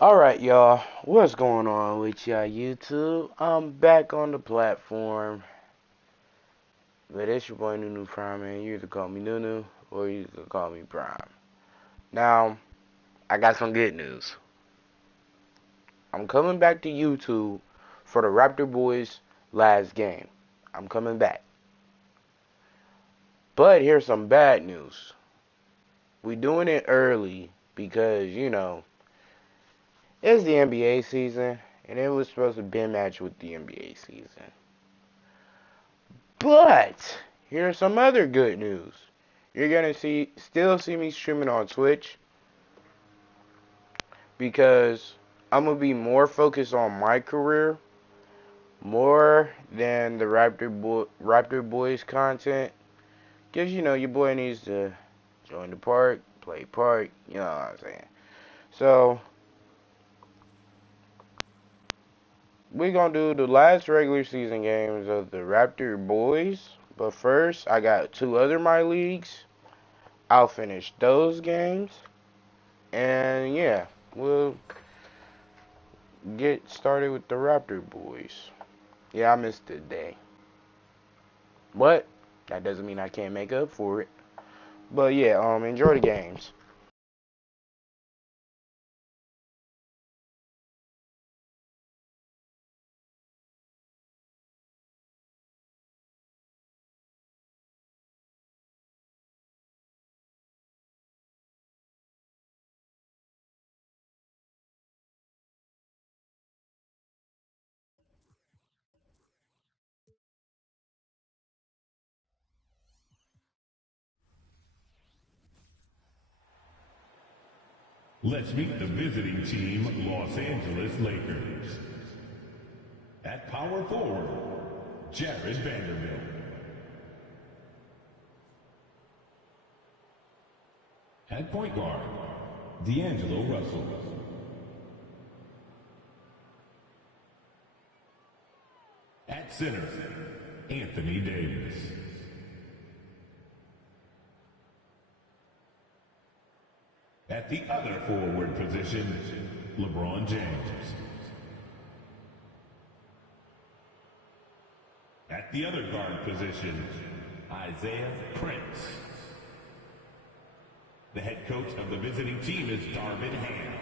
Alright, y'all. What's going on with y'all, YouTube? I'm back on the platform. But it's your boy Nunu Prime, man. You either call me Nunu or you can call me Prime. Now, I got some good news. I'm coming back to YouTube for the Raptor Boys last game. I'm coming back. But here's some bad news. We doing it early because, it's the NBA season, and it was supposed to be match with the NBA season. But here's some other good news. You're gonna still see me streaming on Twitch because I'm gonna be more focused on my career more than the Raptor Boys content. Cause your boy needs to join the park, play park. You know what I'm saying. So we're gonna do the last regular season games of the Raptor Boys. But first, I got two other my leagues. I'll finish those games. And yeah, we'll get started with the Raptor Boys. Yeah, I missed the day. But that doesn't mean I can't make up for it. But yeah, enjoy the games. Let's meet the visiting team, Los Angeles Lakers. At power forward, Jared Vanderbilt. At point guard, D'Angelo Russell. At center, Anthony Davis. At the other forward position, LeBron James. At the other guard position, Isaiah Prince. The head coach of the visiting team is Darvin Ham.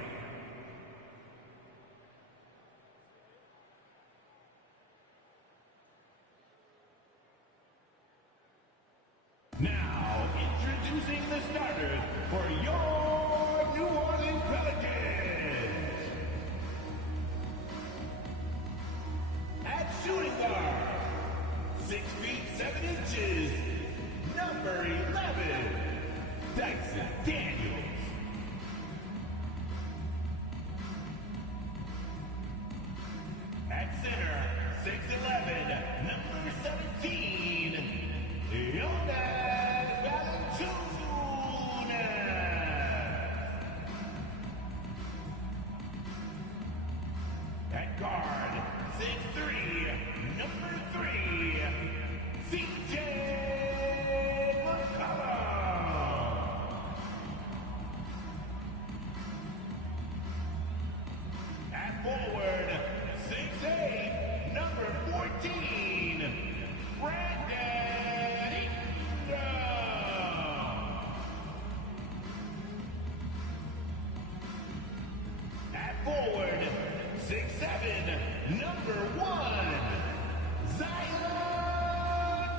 Now, introducing the starters for your New Orleans Pelicans. At shooting guard, 6 feet 7 inches, number 11, Dyson Daniels. At center, 6'11", number 17, Jonas Valanciunas. At guard, 6'3", number 3, CJ McCollum. At forward, 6'8", number 14, Brandon Ingram. At forward, 6'7", number 1, Zion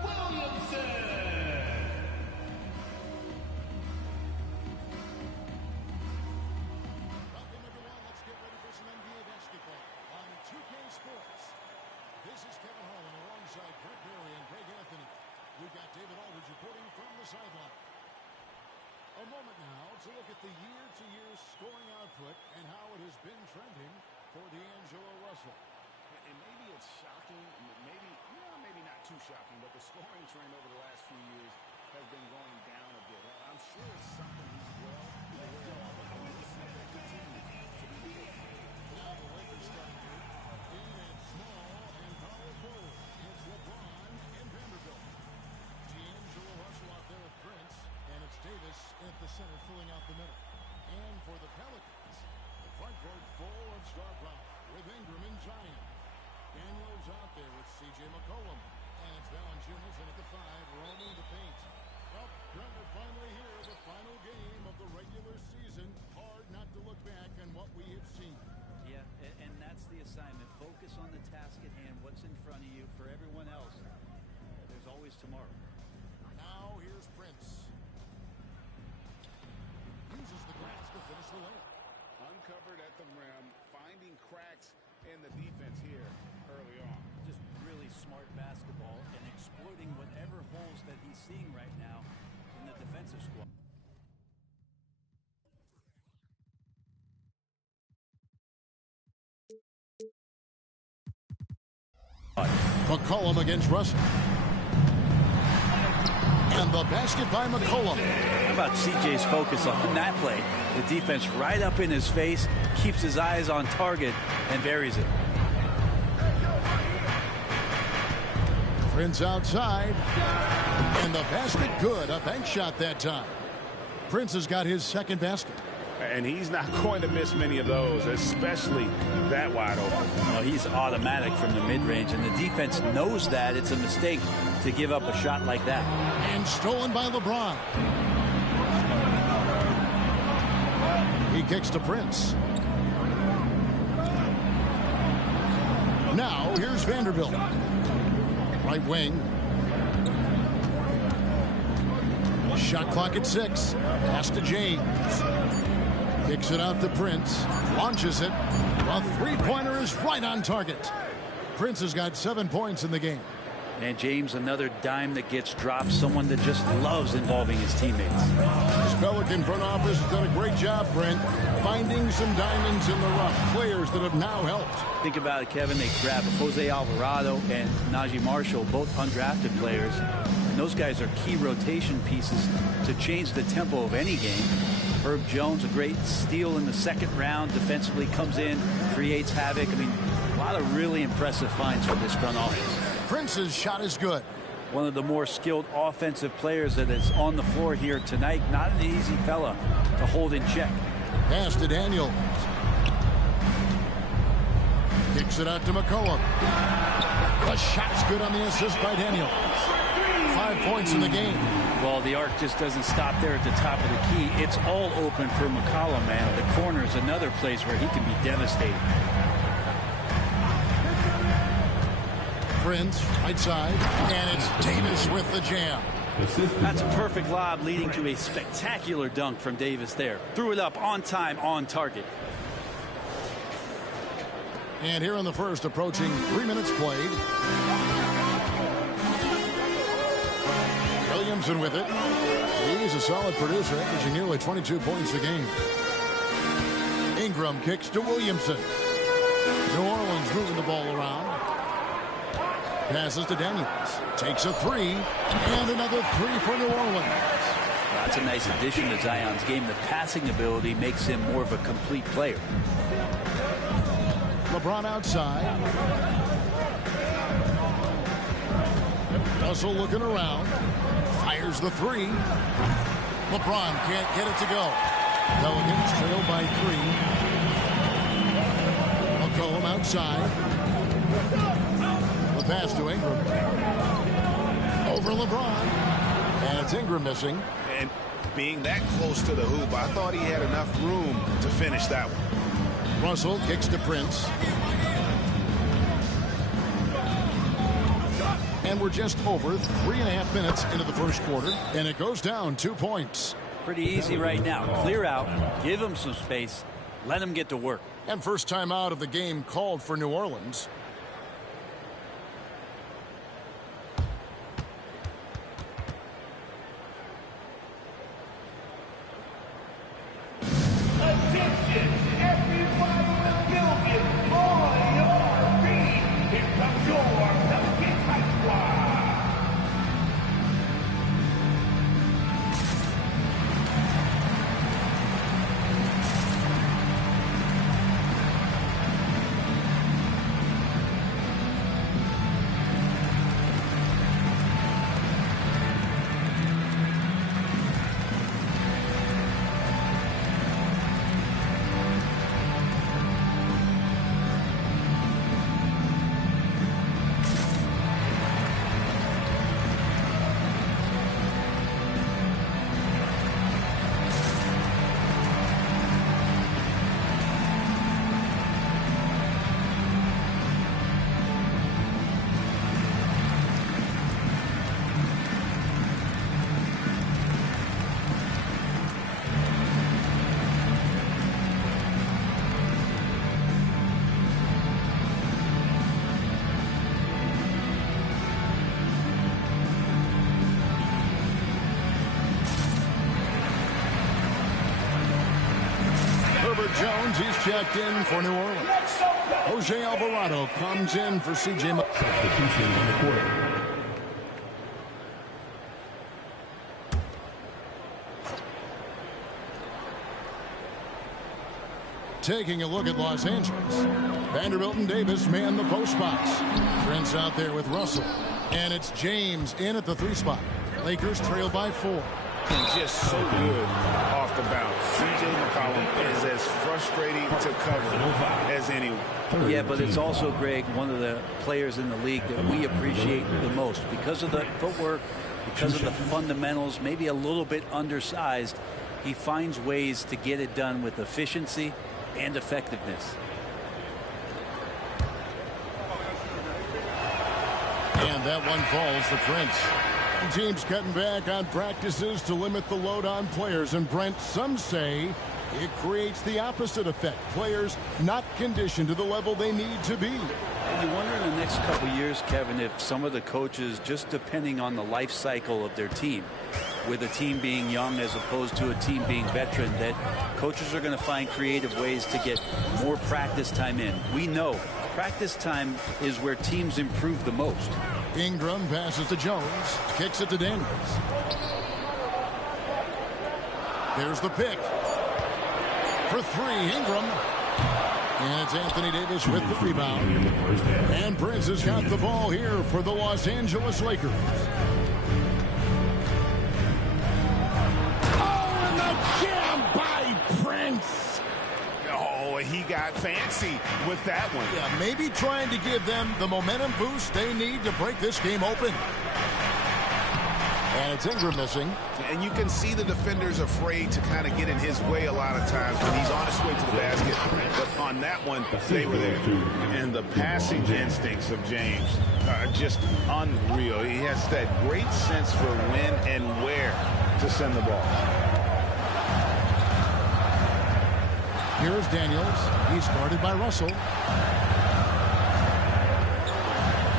Williamson. Welcome everyone, let's get ready for some NBA basketball on 2K Sports. This is Kevin Harlan alongside Brett Berry and Greg Anthony. We've got David Aldridge reporting from the sideline. A moment now to look at the year-to-year scoring output and how it has been trending for D'Angelo Russell. And maybe it's shocking, maybe not too shocking, but the scoring trend over the last few years has been going down a bit. I'm sure it's something he's well aware of, but I want to see that continue to be the case. Now the Lakers starting group, in at small and power forward. It's LeBron and Vanderbilt. D'Angelo Russell out there at Prince, and it's Davis at the center filling out the middle. And for the Pelicans, the front court full top there with C.J. McCollum. And it's Valanciunas in at the 5, roaming the paint. Well, Brent, we're finally here, the final game of the regular season. Hard not to look back on what we have seen. Yeah, and that's the assignment. Focus on the task at hand, what's in front of you. For everyone else, there's always tomorrow. Now here's Prince. Uses the glass to finish the layup. Uncovered at the rim, finding cracks in the defense here early on. Just really smart basketball and exploiting whatever holes that he's seeing right now in the defensive squad. McCollum against Russell. And the basket by McCollum. How about CJ's focus on that play? The defense right up in his face, keeps his eyes on target, and buries it. Prince outside. And the basket good. A bank shot that time. Prince has got his second basket. And he's not going to miss many of those, especially that wide open. Well, he's automatic from the mid-range, and the defense knows that it's a mistake to give up a shot like that. And stolen by LeBron. He kicks to Prince. Now, here's Vanderbilt. Right wing. Shot clock at 6. Pass to James. Kicks it out to Prince. Launches it. A three-pointer is right on target. Prince has got 7 points in the game. And James, another dime that gets dropped. Someone that just loves involving his teammates. This Pelican front office has done a great job, Brent, finding some diamonds in the rough. Players that have now helped. Think about it, Kevin. They grabbed Jose Alvarado and Najee Marshall, both undrafted players. And those guys are key rotation pieces to change the tempo of any game. Herb Jones, a great steal in the second round. Defensively comes in, creates havoc. I mean, a lot of really impressive finds from this front office. Prince's shot is good. One of the more skilled offensive players that is on the floor here tonight. Not an easy fella to hold in check. Pass to Daniels. Kicks it out to McCollum. The shot's good on the assist by Daniels. 5 points in the game. Well, the arc just doesn't stop there at the top of the key. It's all open for McCollum, man. The corner is another place where he can be devastating. Prince, right side, and it's Davis with the jam. That's a perfect lob leading to a spectacular dunk from Davis there. Threw it up on time, on target. And here in the first, approaching 3 minutes played. Williamson with it. He's a solid producer, averaging nearly 22 points a game. Ingram kicks to Williamson. New Orleans moving the ball around. Passes to Daniels. Takes a three. And another three for New Orleans. That's a nice addition to Zion's game. The passing ability makes him more of a complete player. LeBron outside. Russell looking around. Fires the three. LeBron can't get it to go. Pelicans trail by 3. McCollum outside. The pass to Ingram. Over LeBron. And it's Ingram missing. And being that close to the hoop, I thought he had enough room to finish that one. Russell kicks to Prince. And we're just over 3.5 minutes into the first quarter. And it goes down 2 points. Pretty easy right now. Clear out. Give him some space. Let him get to work. And first time out of the game called for New Orleans. Attention, everyone in the building, on your feet. Here comes your Pelicans High Squad. Jones, he's checked in for New Orleans. Jose Alvarado comes in for C.J. Substitution on the court. Taking a look at Los Angeles. Vanderbilt and Davis man the post box. Trent's out there with Russell. And it's James in at the 3 spot. Lakers trail by 4. And just so good off the bounce. C.J. McCollum is as frustrating to cover as anyone. Yeah, but it's also, Greg, one of the players in the league that we appreciate the most because of the footwork, because of the fundamentals, maybe a little bit undersized. He finds ways to get it done with efficiency and effectiveness. And that one falls for Prince. Teams cutting back on practices to limit the load on players. And Brent, some say it creates the opposite effect. Players not conditioned to the level they need to be. You wonder in the next couple of years, Kevin, if some of the coaches, just depending on the life cycle of their team, with a team being young as opposed to a team being veteran, that coaches are going to find creative ways to get more practice time in. We know practice time is where teams improve the most. Ingram passes to Jones, kicks it to Daniels. There's the pick. For 3, Ingram. And it's Anthony Davis with the rebound. And Prince has got the ball here for the Los Angeles Lakers. Oh, and the jam by Prince. Oh, he got fancy with that one. Yeah, maybe trying to give them the momentum boost they need to break this game open. And it's Ingram missing. And you can see the defenders afraid to kind of get in his way a lot of times when he's on his way to the basket. But on that one, they were there. And the passing instincts of James are just unreal. He has that great sense for when and where to send the ball. Here's Daniels. He's guarded by Russell.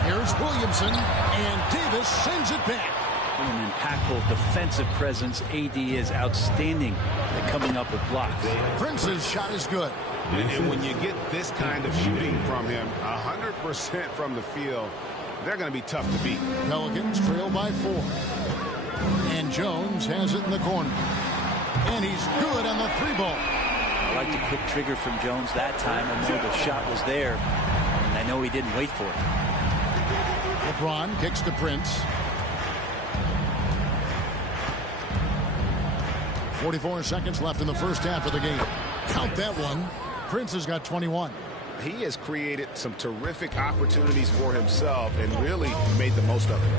Here's Williamson. And Davis sends it back. What an impactful defensive presence. AD is outstanding at coming up with blocks. Prince's shot is good. And when you get this kind of shooting from him, 100% from the field, they're going to be tough to beat. Pelicans trail by 4. And Jones has it in the corner. And he's good on the 3-ball. I like the quick trigger from Jones that time. I know the shot was there, and I know he didn't wait for it. LeBron kicks to Prince. 44 seconds left in the first half of the game. Count that one. Prince has got 21. He has created some terrific opportunities for himself and really made the most of it.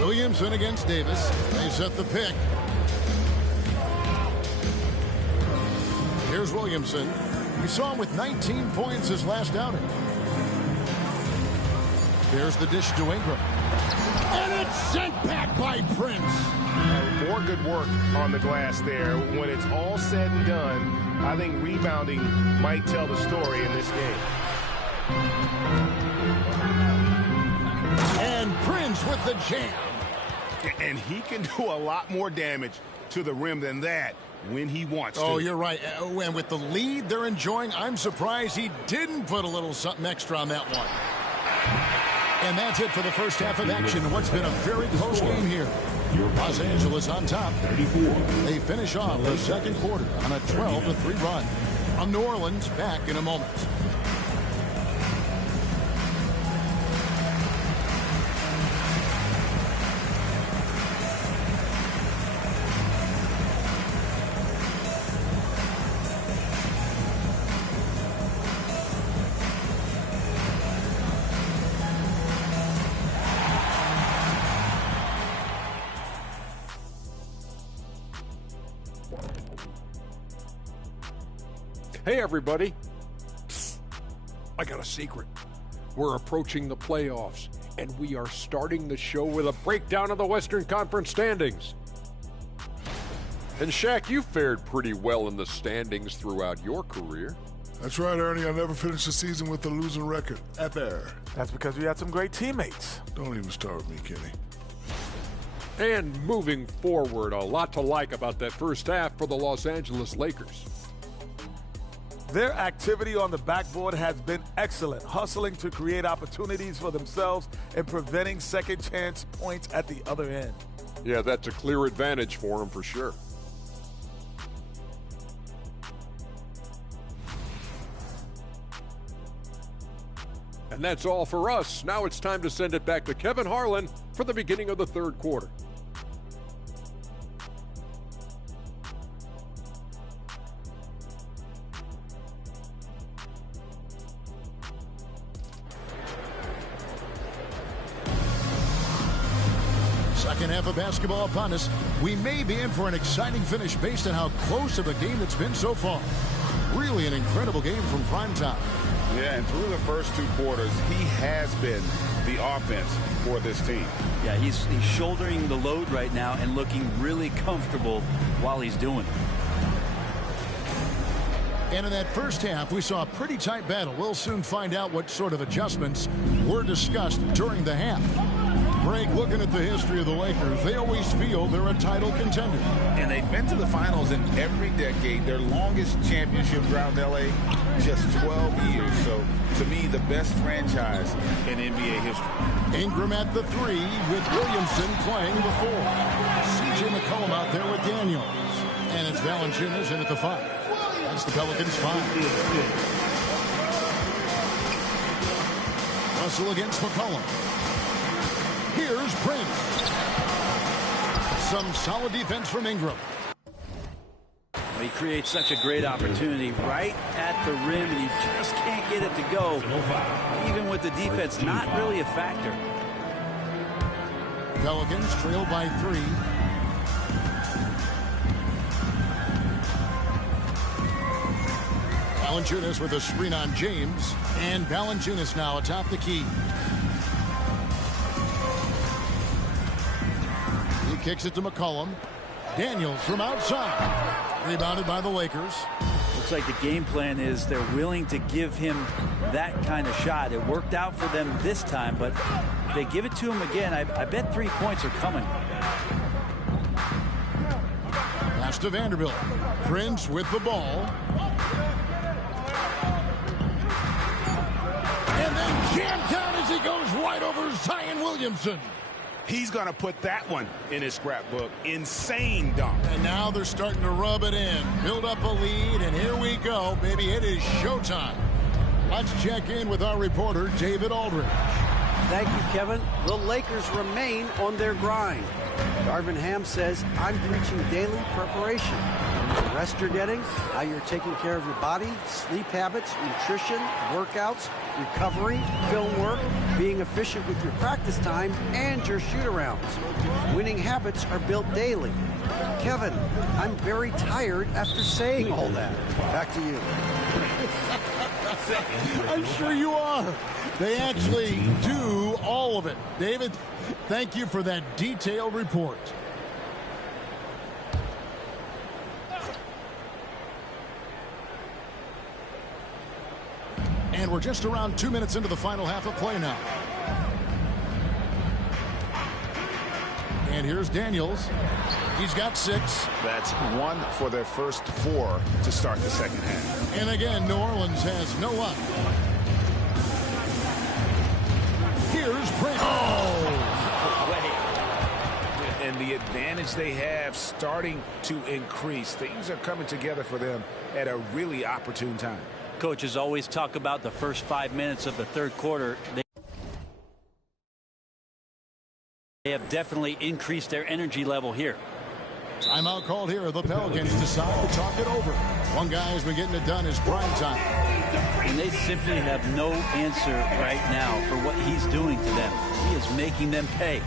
Williamson against Davis. They set the pick. Here's Williamson. We saw him with 19 points his last outing. There's the dish to Ingram. And it's sent back by Prince. More good work on the glass there. When it's all said and done, I think rebounding might tell the story in this game. And Prince with the jam. And he can do a lot more damage to the rim than that when he wants to. Oh, you're right. And with the lead they're enjoying, I'm surprised he didn't put a little something extra on that one. And that's it for the first half of action. What's been a very close game here. Los Angeles on top. 34. They finish off the second quarter on a 12-3 run. On New Orleans, back in a moment. Hey, everybody. Psst. I got a secret. We're approaching the playoffs, and we are starting the show with a breakdown of the Western Conference standings. And Shaq, you fared pretty well in the standings throughout your career. That's right, Ernie. I never finished the season with a losing record. Ever. That's because we had some great teammates. Don't even start with me, Kenny. And moving forward, a lot to like about that first half for the Los Angeles Lakers. Their activity on the backboard has been excellent, hustling to create opportunities for themselves and preventing second chance points at the other end. Yeah, that's a clear advantage for them for sure. And that's all for us. Now it's time to send it back to Kevin Harlan for the beginning of the third quarter. Second half of basketball upon us. We may be in for an exciting finish based on how close of a game it's been so far. Really an incredible game from primetime. Yeah, and through the first two quarters, he has been the offense for this team. Yeah, he's shouldering the load right now and looking really comfortable while he's doing it. And in that first half, we saw a pretty tight battle. We'll soon find out what sort of adjustments were discussed during the half. Greg, looking at the history of the Lakers, they always feel they're a title contender. And they've been to the finals in every decade. Their longest championship around L.A., just 12 years. So, to me, the best franchise in NBA history. Ingram at the 3 with Williamson playing the 4. C.J. McCollum out there with Daniels. And it's Valanciunas in at the 5. That's the Pelicans 5. Russell against McCollum. Here's Prince. Some solid defense from Ingram. He creates such a great opportunity right at the rim, and he just can't get it to go. Even with the defense not really a factor. Pelicans trail by 3. Valanciunas with a screen on James. And Valanciunas now atop the key. He kicks it to McCollum. Daniels from outside. Rebounded by the Lakers. Looks like the game plan is they're willing to give him that kind of shot. It worked out for them this time, but if they give it to him again, I bet 3 points are coming. Pass to Vanderbilt. Prince with the ball. And then jammed down as he goes right over Zion Williamson. He's going to put that one in his scrapbook. Insane dunk. And now they're starting to rub it in. Build up a lead, and here we go, baby. It is showtime. Let's check in with our reporter, David Aldridge. Thank you, Kevin. The Lakers remain on their grind. Darvin Ham says, I'm preaching daily preparation. The rest you're getting, how you're taking care of your body, sleep habits, nutrition, workouts, recovery, film work, being efficient with your practice time, and your shoot-arounds. Winning habits are built daily. Kevin, I'm very tired after saying all that. Back to you. I'm sure you are. They actually do all of it. David, thank you for that detailed report. And we're just around 2 minutes into the final half of play now. And here's Daniels. He's got 6. That's 1 for their first 4 to start the second half. And again, New Orleans has no up. Here's Prince. And the advantage they have starting to increase. Things are coming together for them at a really opportune time. Coaches always talk about the first 5 minutes of the third quarter. They have definitely increased their energy level here. Timeout called here. The Pelicans decide to talk it over. One guy has been getting it done is prime time. And they simply have no answer right now for what he's doing to them. He is making them pay.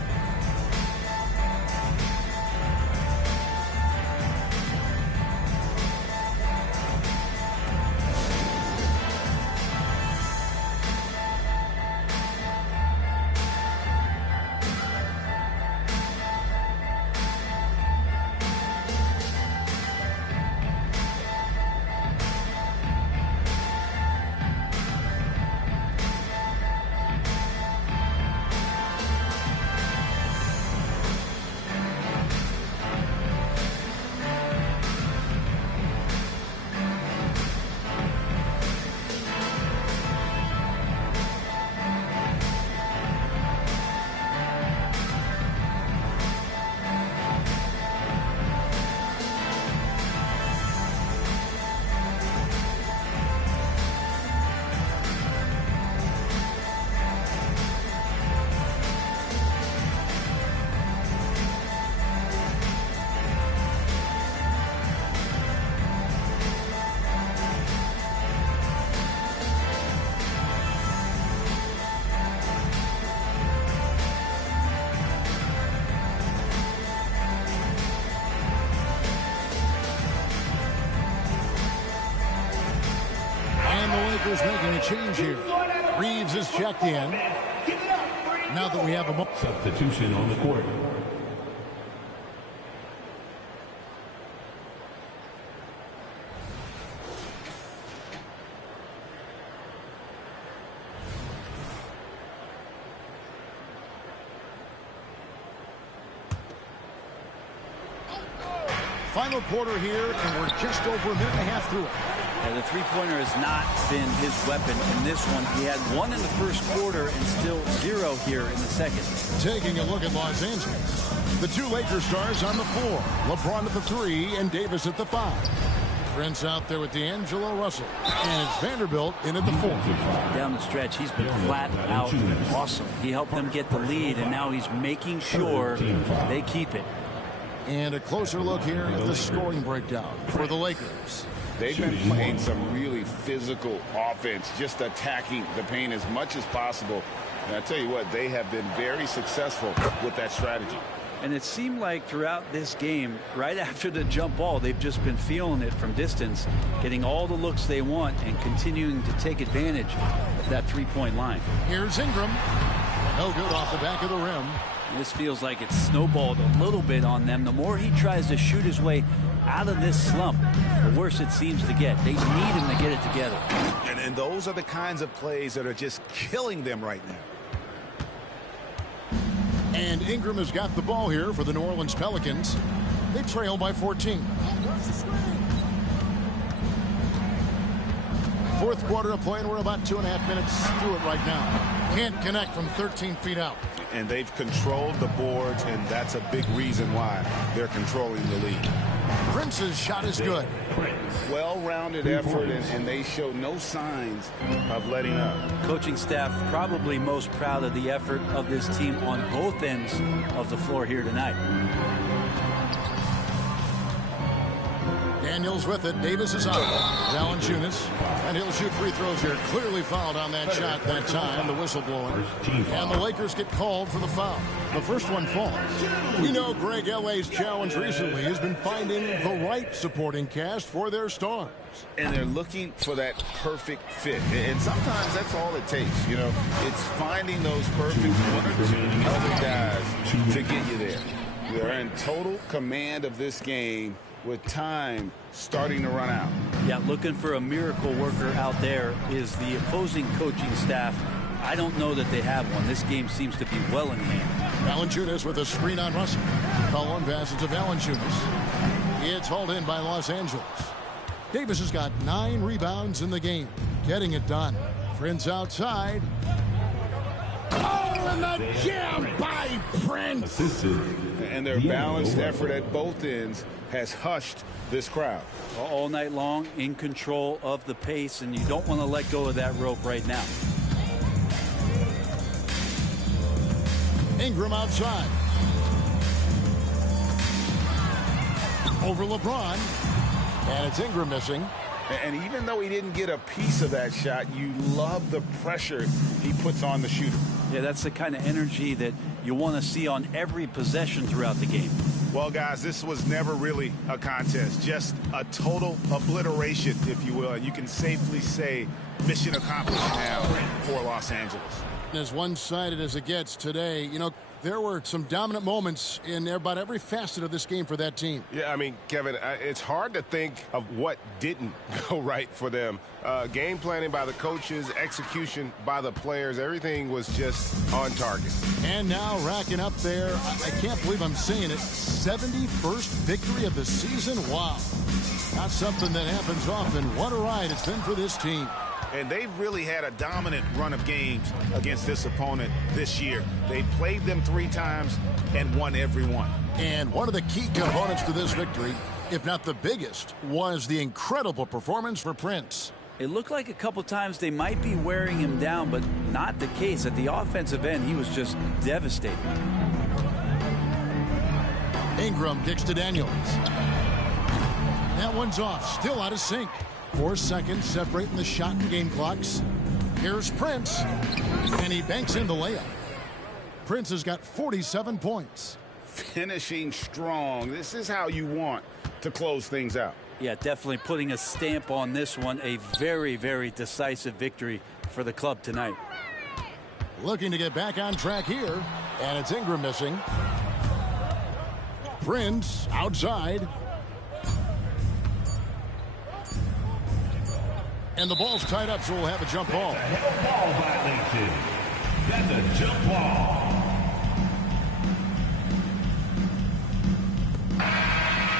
Lakers making a change here. Reeves is checked in. Now that we have a Substitution on the court. final quarter here, and we're just over a minute and a half through it. The three-pointer has not been his weapon in this one. He had one in the first quarter and still zero here in the second. Taking a look at Los Angeles. The two Lakers stars on the floor. LeBron at the 3 and Davis at the 5. Prince out there with D'Angelo Russell. And it's Vanderbilt in at the 4. Down the stretch, he's been flat out awesome. He helped them get the lead, and now he's making sure they keep it. And a closer look here at the scoring breakdown for the Lakers. They've been playing some really physical offense, just attacking the paint as much as possible. And I tell you what, they have been very successful with that strategy. And it seemed like throughout this game, right after the jump ball, they've just been feeling it from distance, getting all the looks they want and continuing to take advantage of that three-point line. Here's Ingram. No good off the back of the rim. This feels like it's snowballed a little bit on them. The more he tries to shoot his way out of this slump, the worse it seems to get. They need him to get it together. And those are the kinds of plays that are just killing them right now. And Ingram has got the ball here for the New Orleans Pelicans. They trail by 14. Fourth quarter of play, and we're about 2.5 minutes through it right now. Can't connect from 13 feet out. And they've controlled the boards, and that's a big reason why they're controlling the lead. Prince's shot is good. Well-rounded effort, and they show no signs of letting up. Coaching staff probably most proud of the effort of this team on both ends of the floor here tonight. Daniels with it. Davis is out. Valanciunas. And he'll shoot free throws here. Clearly fouled on that shot that time. The whistle blowing. And the Lakers get called for the foul. The first one falls. We know Greg L.A.'s challenge recently has been finding the right supporting cast for their stars. And they're looking for that perfect fit. And sometimes that's all it takes. You know, it's finding those perfect one or two other guys to get you there. They're in total command of this game with time starting to run out. Yeah, looking for a miracle worker out there is the opposing coaching staff. I don't know that they have one. This game seems to be well in hand. Valanciunas with a screen on Russell. Cullen passes to Valanciunas. It's hauled in by Los Angeles. Davis has got 9 rebounds in the game. Getting it done. Prince outside. Oh, and the jam by Prince. And their balanced effort at both ends has hushed this crowd. All night long, in control of the pace, and you don't want to let go of that rope right now. Ingram outside. Over LeBron. And it's Ingram missing. And even though he didn't get a piece of that shot, you love the pressure he puts on the shooter. Yeah, that's the kind of energy that you want to see on every possession throughout the game. Well, guys, this was never really a contest, just a total obliteration, if you will. And you can safely say mission accomplished now for Los Angeles. As one-sided as it gets today, you know, there were some dominant moments in about every facet of this game for that team. Yeah, I mean, Kevin, it's hard to think of what didn't go right for them. Game planning by the coaches, execution by the players, everything was just on target. And now racking up there, I can't believe I'm saying it, 71st victory of the season. Wow. Not something that happens often. What a ride it's been for this team. And they've really had a dominant run of games against this opponent this year. They played them 3 times and won every one. And one of the key components to this victory, if not the biggest, was the incredible performance for Prince. It looked like a couple times they might be wearing him down, but not the case. At the offensive end, he was just devastating. Ingram kicks to Daniels. That one's off, still out of sync. 4 seconds separating the shot and game clocks. Here's Prince, and he banks in the layup. Prince has got 47 points. Finishing strong. This is how you want to close things out. Yeah, definitely putting a stamp on this one. A very, very decisive victory for the club tonight. Looking to get back on track here, and it's Ingram missing. Prince outside. And the ball's tied up, so we'll have a jump ball. That's a ball violation. That's a jump ball.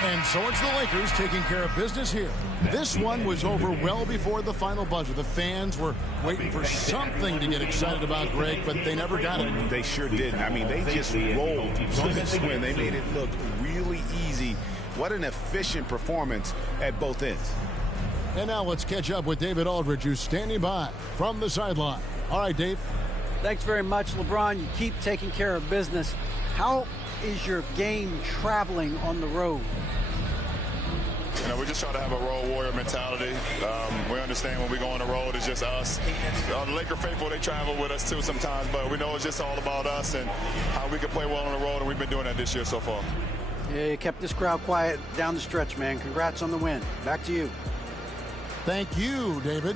And so it's the Lakers taking care of business here. This one was over well before the final buzzer. The fans were waiting for something to get excited about, Greg, but they never got it. They sure didn't. I mean, they just rolled to this win. They made it look really easy. What an efficient performance at both ends. And now let's catch up with David Aldridge, who's standing by from the sideline. All right, Dave. Thanks very much, LeBron. You keep taking care of business. How is your game traveling on the road? You know, we just try to have a road warrior mentality. We understand when we go on the road, it's just us. The Laker faithful, they travel with us too sometimes, but we know it's just all about us and how we can play well on the road, and we've been doing that this year so far. Yeah, you kept this crowd quiet down the stretch, man. Congrats on the win. Back to you. Thank you, David.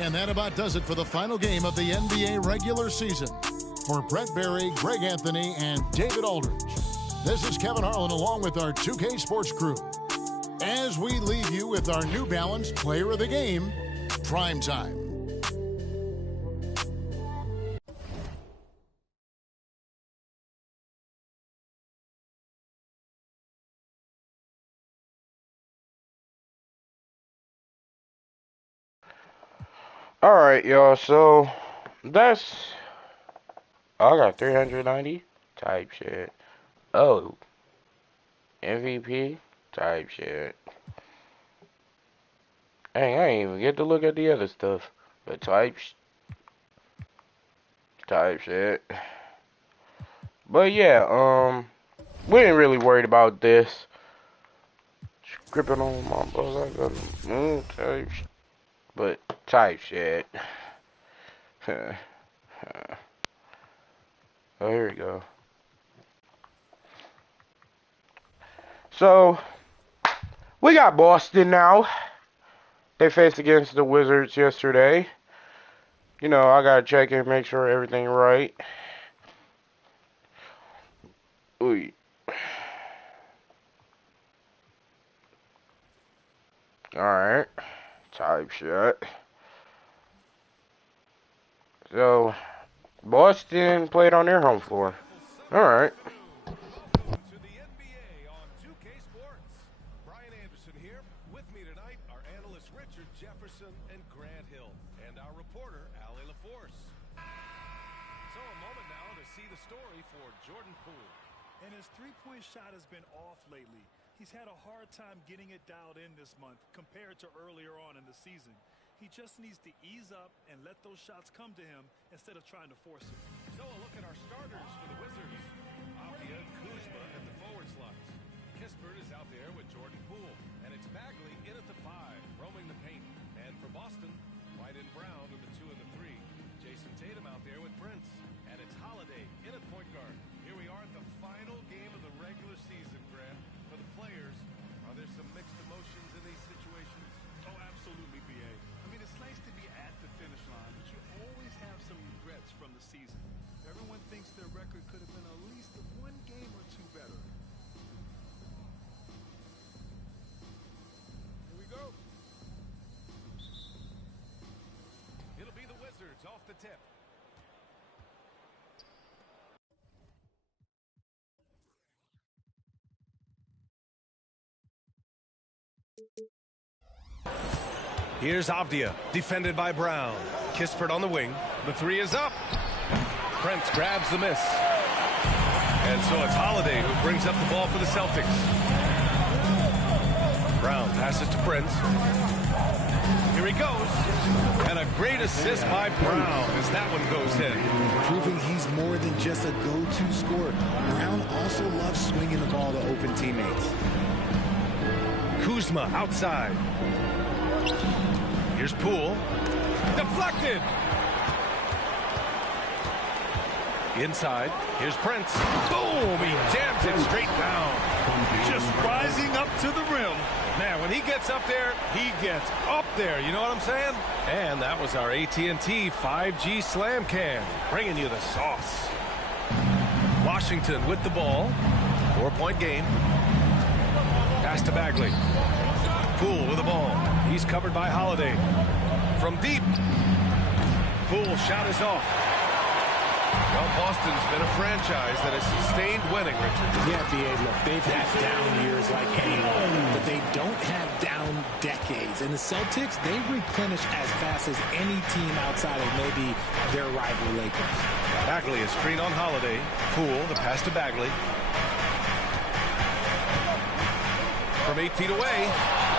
And that about does it for the final game of the NBA regular season. For Brett Berry, Greg Anthony, and David Aldridge, this is Kevin Harlan along with our 2K Sports crew, as we leave you with our New Balance Player of the Game, Prime Time. All right, y'all. So that's I got 390 type shit. Oh, MVP type shit. Dang, I ain't even get to look at the other stuff. But type shit. But yeah, we ain't really worried about this. Scripping on my boss, I got type shit. But type shit. Oh, here we go. So we got Boston now. They faced against the Wizards yesterday. You know, I gotta check and make sure everything right. Ooh. Alright. Type shit. So Boston played on their home floor. Alright. To the NBA on 2K Sports. Brian Anderson here. With me tonight are analysts Richard Jefferson and Grant Hill, and our reporter Allie LaForce. So a moment now to see the story for Jordan Poole. And his three-point shot has been off lately. He's had a hard time getting it dialed in this month compared to earlier on in the season. He just needs to ease up and let those shots come to him instead of trying to force it. So a look at our starters for the Wizards. Avdia and Kuzma at the forward slots. Kispert is out there with Jordan Poole. And it's Bagley in at the 5, roaming the paint. And for Boston, White and Brown with the 2 and the 3. Jason Tatum out there with Prince. And it's Holiday in at point guard. Here we are at the final game of the regular season, Grant. For the players, are there some mixed emotions in these situations? Oh, absolutely, B.A. I mean, it's nice to be at the finish line, but you always have some regrets from the season. Everyone thinks their record could have been at least one game or two better. Here we go. It'll be the Wizards off the tip. Here's Avdia, defended by Brown. Kispert on the wing. The 3 is up. Prince grabs the miss. And so it's Holiday who brings up the ball for the Celtics. Brown passes to Prince. Here he goes. And a great assist by Brown as that one goes in. Proving he's more than just a go-to scorer. Brown also loves swinging the ball to open teammates. Kuzma outside. Here's Poole. Deflected. Inside. Here's Prince. Boom! He jams it straight down. Just rising up to the rim. Man, when he gets up there, he gets up there. You know what I'm saying? And that was our AT&T 5G Slam Cam, bringing you the sauce. Washington with the ball. 4-point game. Pass to Bagley. Poole with the ball. He's covered by Holiday. From deep. Poole shot is off. Well, Boston's been a franchise that has sustained winning, Richard. Yeah, B.A., look, they've had down years like anyone, but they don't have down decades. And the Celtics, they replenish as fast as any team outside of maybe their rival Lakers. Bagley is screen on Holiday. Poole, the pass to Bagley. From 8 feet away,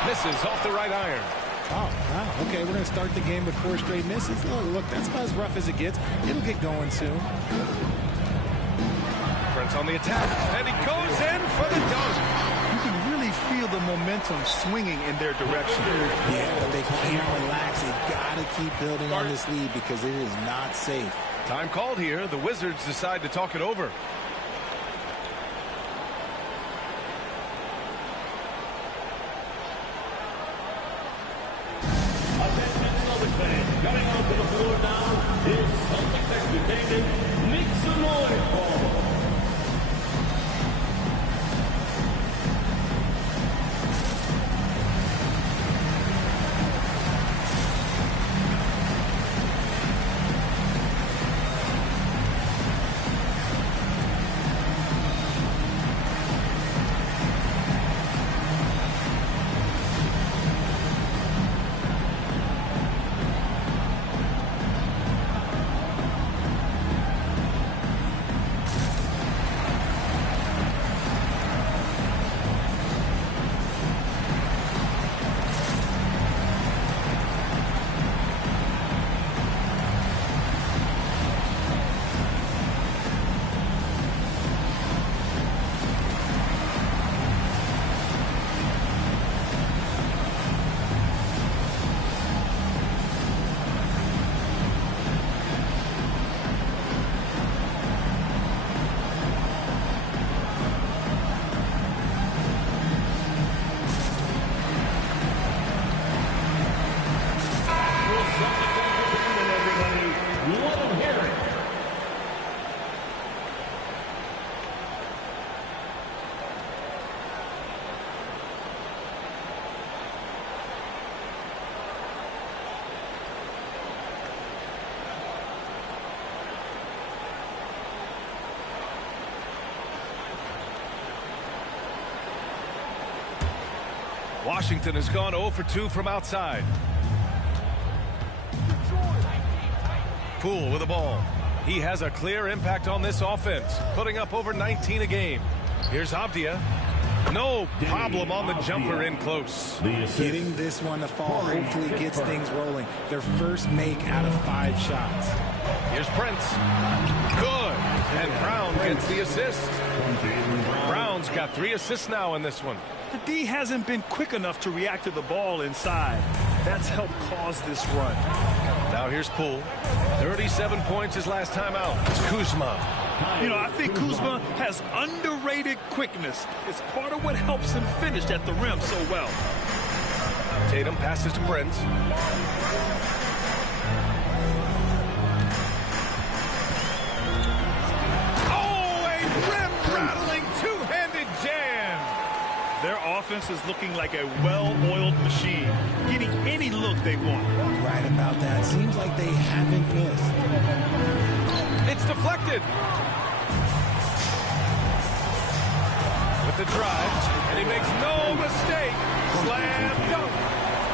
misses off the right iron. Oh, wow. Okay, we're going to start the game with 4 straight misses. Oh, look, that's about as rough as it gets. It'll get going soon. Prince on the attack, and he goes in for the dunk. You can really feel the momentum swinging in their direction. Yeah, but they can't relax. They've got to keep building on this lead because it is not safe. Time called here. The Wizards decide to talk it over. Coming onto the floor now is Celtics Entertainment. Make some noise for Washington has gone 0 for 2 from outside. Poole with the ball. He has a clear impact on this offense, putting up over 19 a game. Here's Avdia. No problem on the jumper in close. Getting this one to fall hopefully gets things rolling. Their first make out of 5 shots. Here's Prince. Good. And Brown gets the assist. Brown's got 3 assists now in this one. The D hasn't been quick enough to react to the ball inside. That's helped cause this run. Now here's Poole. 37 points his last time out. It's Kuzma. You know, I think Kuzma has underrated quickness. It's part of what helps him finish at the rim so well. Tatum passes to Prince. Oh, a rim-rattling two-handed jam. Their offense is looking like a well-oiled machine, getting any look they want. Right about that. Seems like they haven't missed. It's deflected. With the drive, and he makes no mistake. Slam dunk.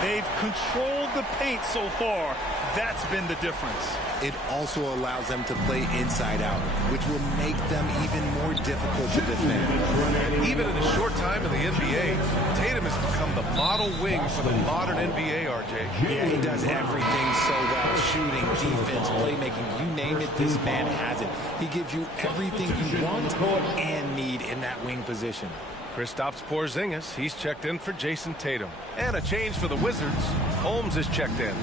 They've controlled the paint so far. That's been the difference. It also allows them to play inside out, which will make them even more difficult to defend. Even in a short time in the NBA, Tatum has become the model wing for the modern NBA, RJ. Yeah, he does everything so well. Shooting, defense, playmaking, you name it, this man has it. He gives you everything you want and need in that wing position. Kristaps Porzingis, he's checked in for Jason Tatum. And a change for the Wizards. Holmes is checked in.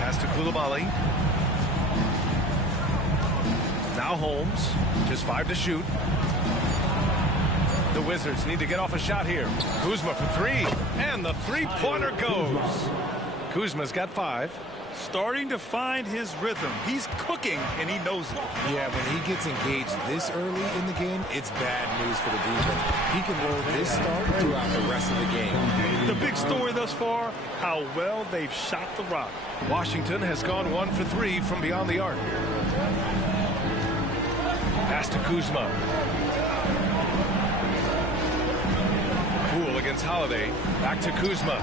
Pass to Coulibaly. Now Holmes, just 5 to shoot. The Wizards need to get off a shot here. Kuzma for three, and the three-pointer goes. Kuzma's got 5. Starting to find his rhythm. He's cooking, and he knows it. Yeah, when he gets engaged this early in the game, it's bad news for the defense. He can roll this start throughout the rest of the game. The big story thus far, how well they've shot the rock. Washington has gone 1 for 3 from beyond the arc. Pass to Kuzma. Poole against Holiday. Back to Kuzma.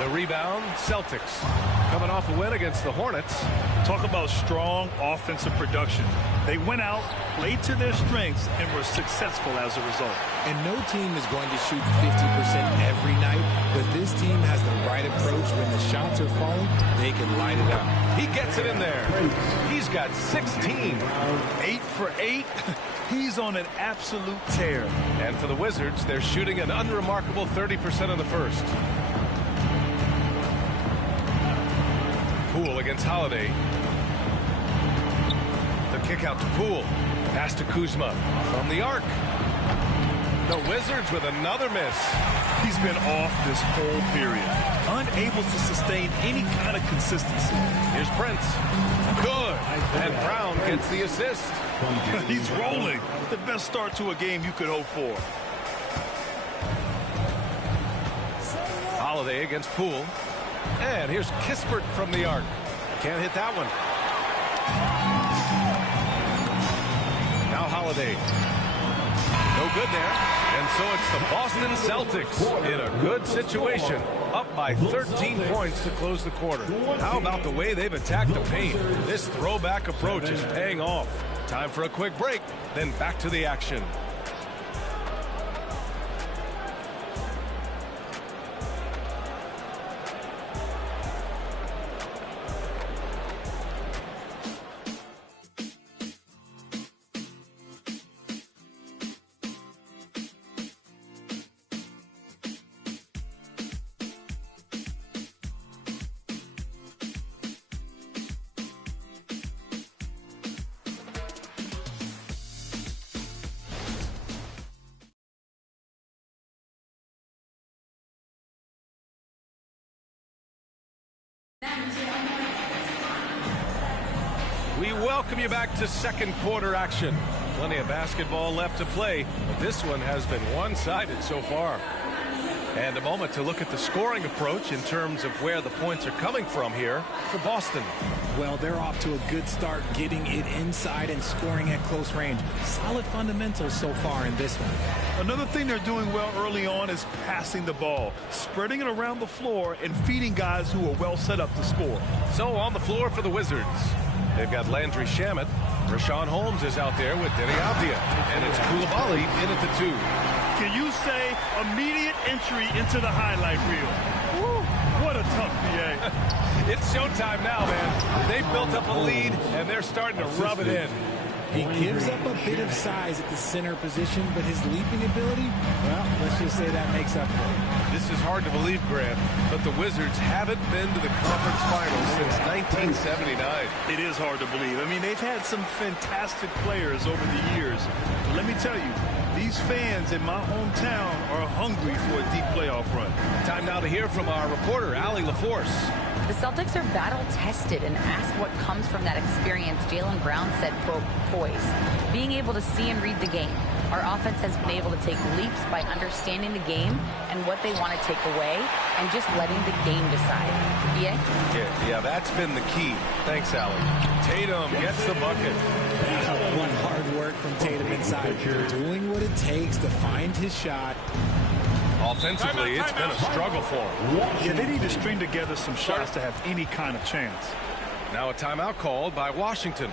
The rebound, Celtics. Coming off a win against the Hornets. Talk about strong offensive production. They went out, played to their strengths, and were successful as a result. And no team is going to shoot 50% every night, but this team has the right approach. When the shots are falling, they can light it up. He gets it in there. He's got 16. 8 for 8. He's on an absolute tear. And for the Wizards, they're shooting an unremarkable 30% in the first. Poole against Holiday. The kick out to Poole. Pass to Kuzma from the arc. The Wizards with another miss. He's been off this whole period. Unable to sustain any kind of consistency. Here's Prince. Good. And Brown gets the assist. He's rolling. The best start to a game you could hope for. Holiday against Poole. And here's Kispert from the arc. Can't hit that one. Now Holiday. No good there. And so it's the Boston Celtics in a good situation. Up by 13 points to close the quarter. How about the way they've attacked the paint? This throwback approach is paying off. Time for a quick break, then back to the action. We welcome you back to second quarter action. Plenty of basketball left to play, but this one has been one-sided so far. And a moment to look at the scoring approach in terms of where the points are coming from here for Boston. Well, they're off to a good start getting it inside and scoring at close range. Solid fundamentals so far in this one. Another thing they're doing well early on is passing the ball, spreading it around the floor and feeding guys who are well set up to score. So on the floor for the Wizards, they've got Landry Shamet. Rashawn Holmes is out there with Denny Avdia. And it's Coulibaly in at the 2. Can you say immediate entry into the highlight reel? Woo, what a tough PA. It's showtime now, man. They've built up a lead, and they're starting to rub it in. He gives up a bit of size at the center position, but his leaping ability, well, let's just say that makes up for it. This is hard to believe, Grant, but the Wizards haven't been to the conference finals since 1979. It is hard to believe. I mean, they've had some fantastic players over the years. But let me tell you, these fans in my hometown are hungry for a deep playoff run. Time now to hear from our reporter, Allie LaForce. The Celtics are battle-tested, and asked what comes from that experience, Jaylen Brown said, quote, poise. Being able to see and read the game. Our offense has been able to take leaps by understanding the game and what they want to take away and just letting the game decide. BA? Yeah, that's been the key. Thanks, Allie. Tatum gets the bucket. One hard work from Tatum inside. Doing what it takes to find his shot. Offensively, it's been a struggle for him. Yeah, they need to string together some shots to have any kind of chance. Now a timeout called by Washington.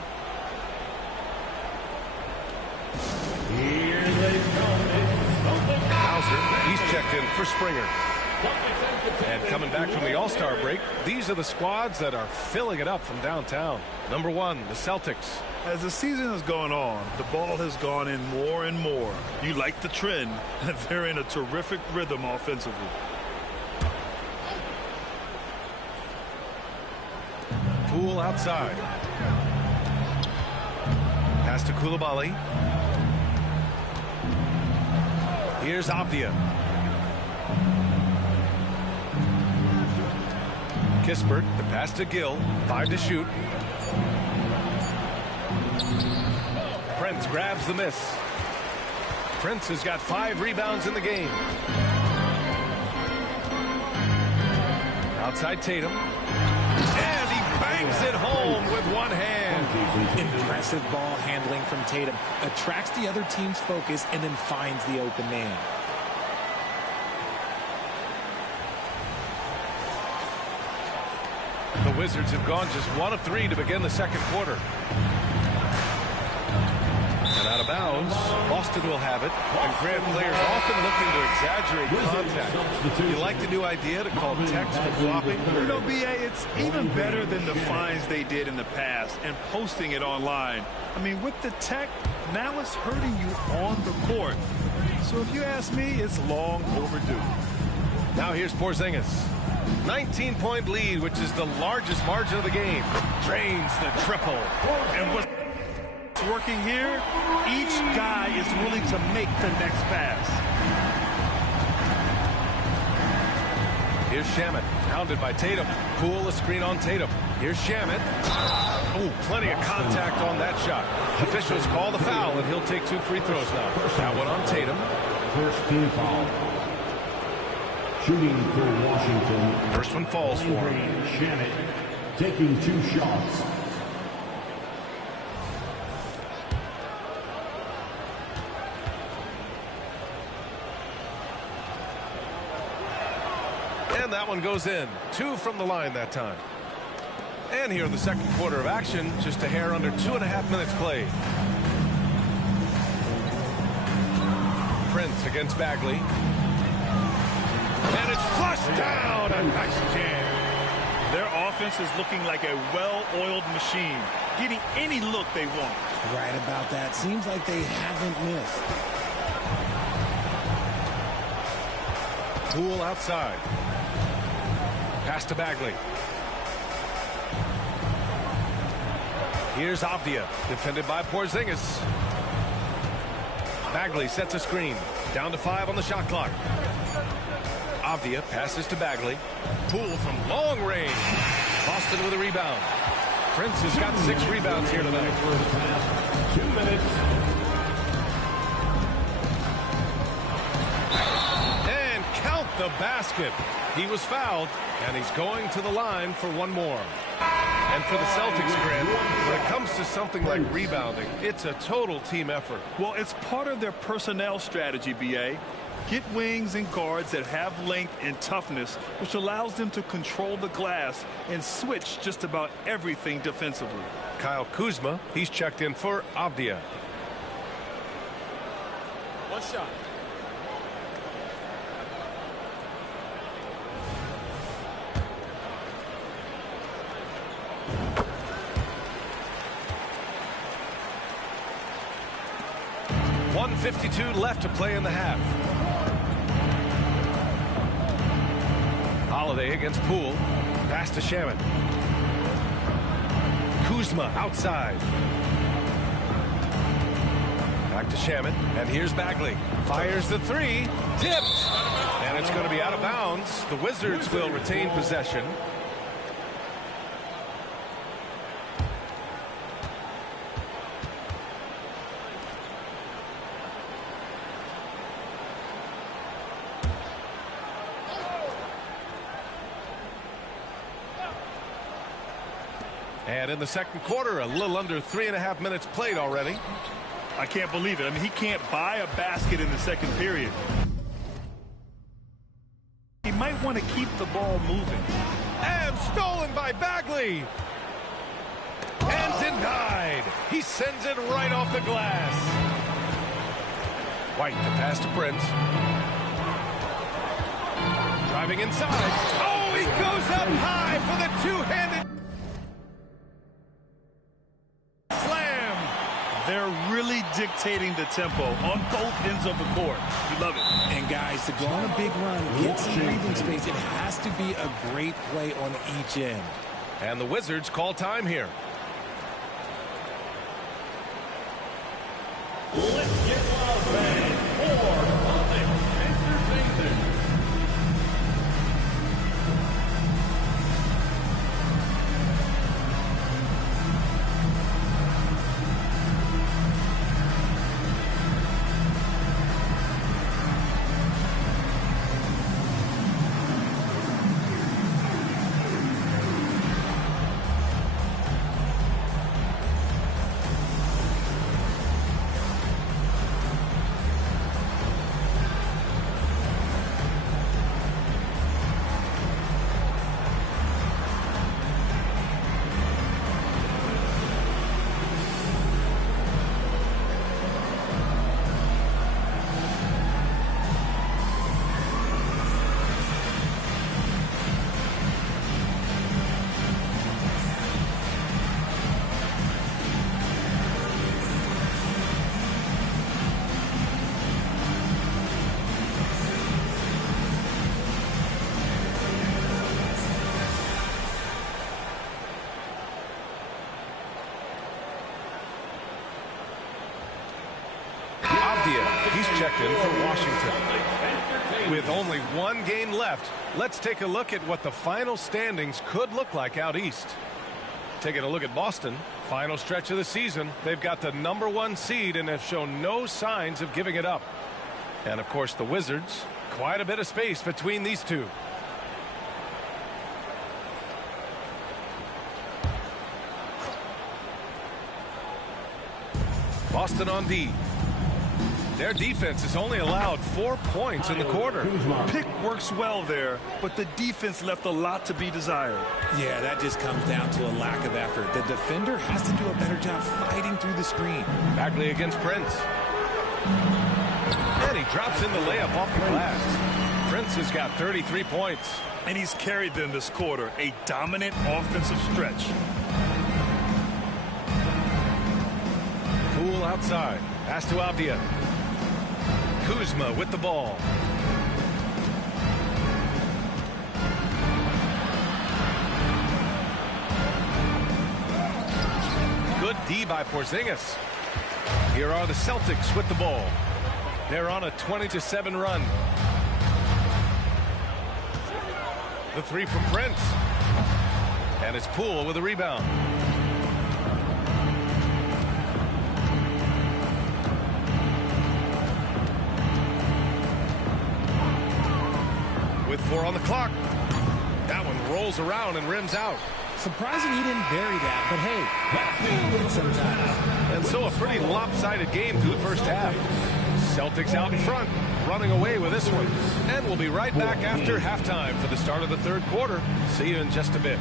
Hauser, he's checked in for Springer. And coming back from the All-Star break, these are the squads that are filling it up from downtown. Number 1, the Celtics. As the season has gone on, the ball has gone in more and more. You like the trend. They're in a terrific rhythm offensively. Poole outside. Pass to Koulibaly. Here's Avdia. Kispert, the pass to Gill. 5 to shoot. Prince grabs the miss. Prince has got 5 rebounds in the game. Outside Tatum. And he bangs it home with one hand. Impressive ball handling from Tatum. Attracts the other team's focus and then finds the open man. The Wizards have gone just 1 of 3 to begin the second quarter. And out of bounds, Boston will have it. And Grant, players often looking to exaggerate contact. You like the new idea to call text for flopping? You know, BA, it's even better than the fines they did in the past and posting it online. I mean, with the tech, now it's hurting you on the court. So if you ask me, it's long overdue. Now here's Porzingis. 19-point lead, which is the largest margin of the game. Drains the triple. And what's working here, each guy is willing to make the next pass. Here's Shamet, pounded by Tatum. Poole, a screen on Tatum. Here's Shamet. Oh, plenty of contact on that shot. Officials call the foul, and he'll take 2 free throws now. That one on Tatum. First team foul. Shooting for Washington. First one falls for him. Shamet taking 2 shots. And that one goes in. 2 from the line that time. And here in the second quarter of action, just a hair under 2.5 minutes played. Prince against Bagley. And it's flushed down. A nice jam. Their offense is looking like a well-oiled machine, getting any look they want. Right about that. Seems like they haven't missed. Poole outside. Pass to Bagley. Here's Avdia, defended by Porzingis. Bagley sets a screen. Down to 5 on the shot clock. Avdia passes to Bagley. Poole from long range. Boston with a rebound. Prince has got 6 rebounds here tonight. 2 minutes. And count the basket. He was fouled, and he's going to the line for 1 more. And for the Celtics, Grant, when it comes to something like rebounding, it's a total team effort. Well, it's part of their personnel strategy, BA. Get wings and guards that have length and toughness, which allows them to control the glass and switch just about everything defensively. Kyle Kuzma, he's checked in for Avdia. 1 shot. .152 left to play in the half. Holiday against Poole. Pass to Shamet. Kuzma outside. Back to Shamet. And here's Bagley. Fires the 3. Tipped. And it's going to be out of bounds. The Wizards will retain possession. And in the second quarter, a little under 3.5 minutes played already. I can't believe it. I mean, he can't buy a basket in the second period. He might want to keep the ball moving. And stolen by Bagley. And denied. He sends it right off the glass. White, the pass to Prince. Driving inside. Oh, he goes up high for the two-handed slam. They're really dictating the tempo on both ends of the court. You love it. And guys, to go on a big run, get some breathing space, it has to be a great play on each end. And the Wizards call time here. Let's get loud, fans, for Celtics Entertainment. He's checked in for Washington. With only one game left, let's take a look at what the final standings could look like out east. Taking a look at Boston, final stretch of the season, they've got the #1 seed and have shown no signs of giving it up. And of course the Wizards, quite a bit of space between these two. Boston on D. Their defense has only allowed 4 points in the quarter. Pick works well there, but the defense left a lot to be desired. Yeah, that just comes down to a lack of effort. The defender has to do a better job fighting through the screen. Bagley against Prince. And he drops in the layup off the glass. Prince has got 33 points. And he's carried them this quarter, a dominant offensive stretch. Poole outside. Pass to Avdia. Kuzma with the ball. Good D by Porzingis. Here are the Celtics with the ball. They're on a 20-7 run. The three from Prince. And it's Poole with a rebound. With 4 on the clock. That one rolls around and rims out. Surprising he didn't bury that, but hey, sometimes. And so a pretty lopsided game through the first half. Celtics out in front, running away with this one. And we'll be right back after halftime for the start of the third quarter. See you in just a bit.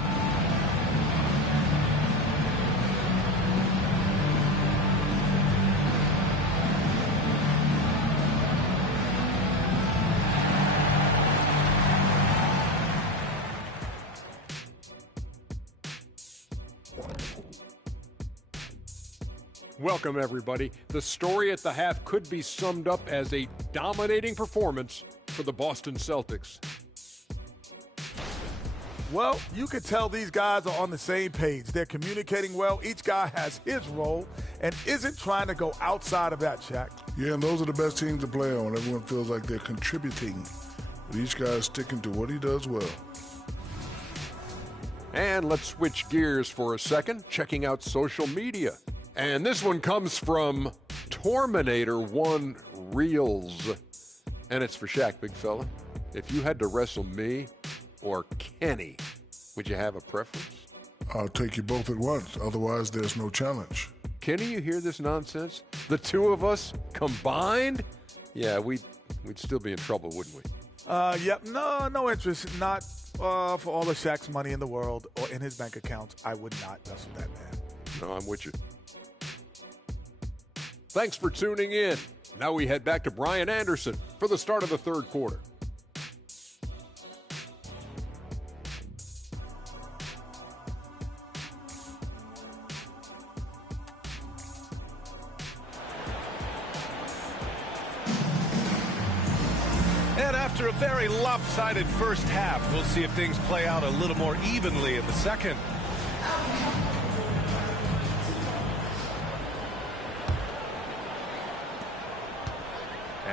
Welcome, everybody. The story at the half could be summed up as a dominating performance for the Boston Celtics. Well, you can tell these guys are on the same page. They're communicating well. Each guy has his role and isn't trying to go outside of that, Shaq. Yeah, and those are the best teams to play on. Everyone feels like they're contributing, but each guy is sticking to what he does well. And let's switch gears for a second, checking out social media. And this one comes from Torminator1 Reels. And it's for Shaq, big fella. If you had to wrestle me or Kenny, would you have a preference? I'll take you both at once. Otherwise, there's no challenge. Kenny, you hear this nonsense? The two of us combined? Yeah, we'd still be in trouble, wouldn't we? Yep. No interest. Not for all of Shaq's money in the world or in his bank account. I would not wrestle that man. No, I'm with you. Thanks for tuning in. Now we head back to Brian Anderson for the start of the third quarter. And after a very lopsided first half, we'll see if things play out a little more evenly in the second.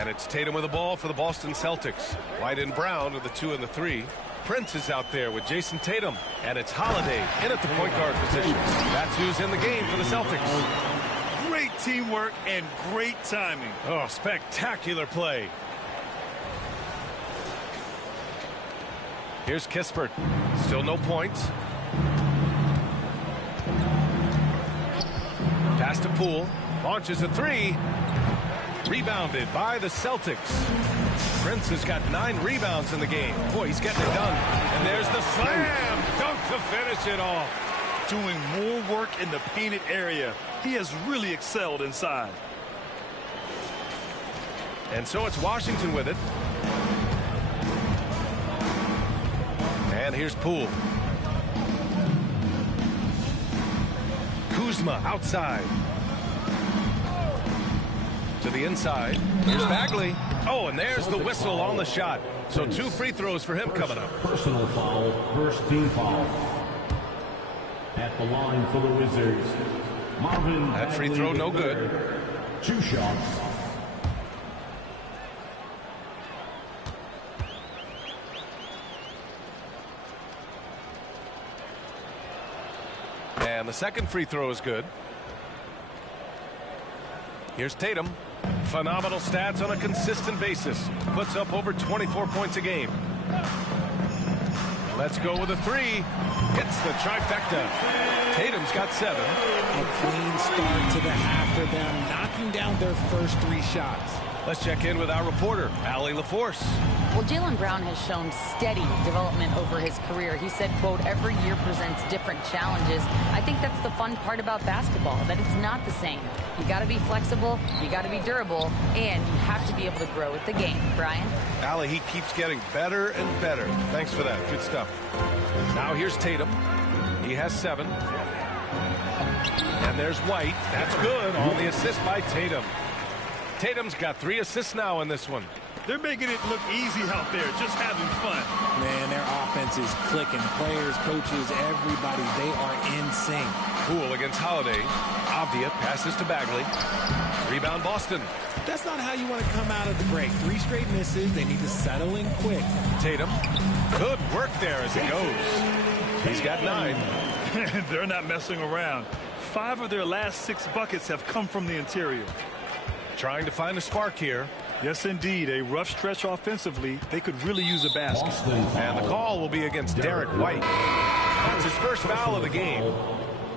And it's Tatum with the ball for the Boston Celtics. White and Brown are the 2 and the 3. Prince is out there with Jason Tatum. And it's Holiday in at the point guard position. That's who's in the game for the Celtics. Great teamwork and great timing. Oh, spectacular play. Here's Kispert. Still no points. Pass to Poole. Launches a 3. Rebounded by the Celtics. Prince has got 9 rebounds in the game. Boy, he's getting it done. And there's the slam dunk to finish it off. Doing more work in the painted area. He has really excelled inside. And so it's Washington with it. And here's Poole. Kuzma outside. To the inside. Here's Bagley. Oh, and there's the whistle on the shot. So 2 free throws for him coming up. Personal foul, first team foul. At the line for the Wizards, Marvin. That free throw no good. 2 shots. And the second free throw is good. Here's Tatum. Phenomenal stats on a consistent basis. Puts up over 24 points a game. Let's go with a 3. Hits the trifecta. Tatum's got 7. A clean start to the half for them, knocking down their first 3 shots. Let's check in with our reporter, Allie LaForce. Well, Jaylen Brown has shown steady development over his career. He said, quote, every year presents different challenges. I think that's the fun part about basketball, that it's not the same. You got to be flexible, you got to be durable, and you have to be able to grow with the game. Brian? Allie, he keeps getting better and better. Thanks for that. Good stuff. Now here's Tatum. He has 7. And there's White. That's good on the assist by Tatum. Tatum's got 3 assists now in this one. They're making it look easy out there, just having fun. Man, their offense is clicking. Players, coaches, everybody, they are in sync. Poole against Holiday. Avdia passes to Bagley. Rebound Boston. That's not how you want to come out of the break. 3 straight misses. They need to settle in quick. Tatum. Good work there as it goes. He's got 9. They're not messing around. 5 of their last 6 buckets have come from the interior. Trying to find a spark here. Yes, indeed. A rough stretch offensively. They could really use a basket. And the call will be against Derek White. That's his first foul of the game.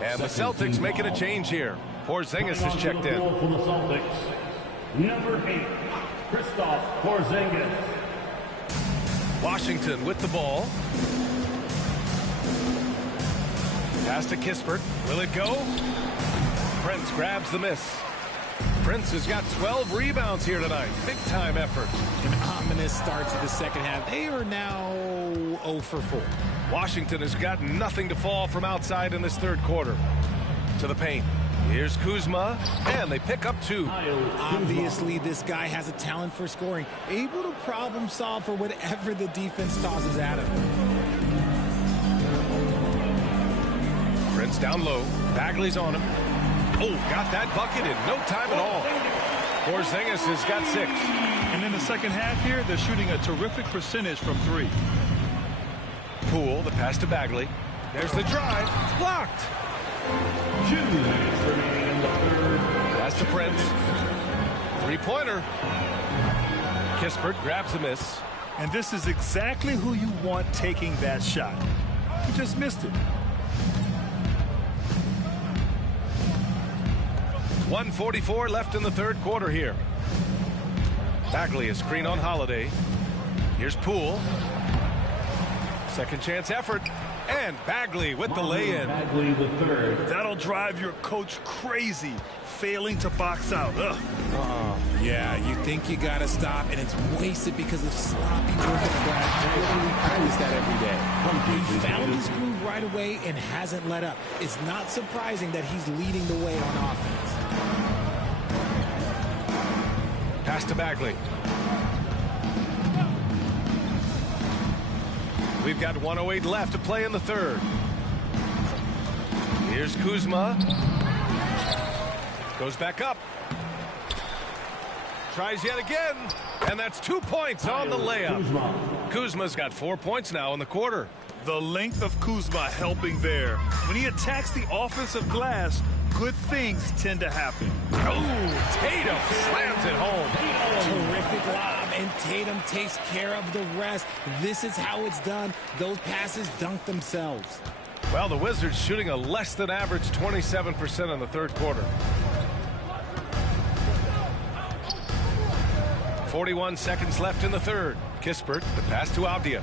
And the Celtics making a change here. Porzingis has checked in. For the Celtics, number 8, Kristaps Porzingis. Washington with the ball. Pass to Kispert. Will it go? Prince grabs the miss. Prince has got 12 rebounds here tonight. Big time effort. An ominous start to the second half. They are now 0 for 4. Washington has got nothing to fall from outside in this third quarter. To the paint. Here's Kuzma, and they pick up 2. Obviously, this guy has a talent for scoring. Able to problem solve for whatever the defense tosses at him. Prince down low. Bagley's on him. Oh, got that bucket in no time at all. Porzingis has got 6. And in the second half here, they're shooting a terrific percentage from 3. Poole, the pass to Bagley. There's the drive. Blocked. 2 minutes remaining in the third. Pass to Prince. 3-pointer. Kispert grabs a miss. And this is exactly who you want taking that shot. He just missed it. 1:44 left in the third quarter here. Bagley, a screen on Holiday. Here's Poole. Second chance effort. And Bagley with the lay-in. Bagley the third. That'll drive your coach crazy, failing to box out. Ugh. Yeah, you think you got to stop, and it's wasted because of sloppy work at the glass. Literally practice that every day. He found his groove right away and hasn't let up. It's not surprising that he's leading the way on offense. Pass to Bagley. We've got 1:08 left to play in the third. Here's Kuzma. Goes back up. tries yet again, and that's 2 points on the layup. Kuzma's got 4 points now in the quarter. The length of Kuzma helping there. When he attacks the offensive glass, good things tend to happen. Oh, Tatum slams it home. Terrific lob, and Tatum takes care of the rest. This is how it's done. Those passes dunk themselves. Well, the Wizards shooting a less than average 27% in the third quarter. 41 seconds left in the third. Kispert, the pass to Avdia.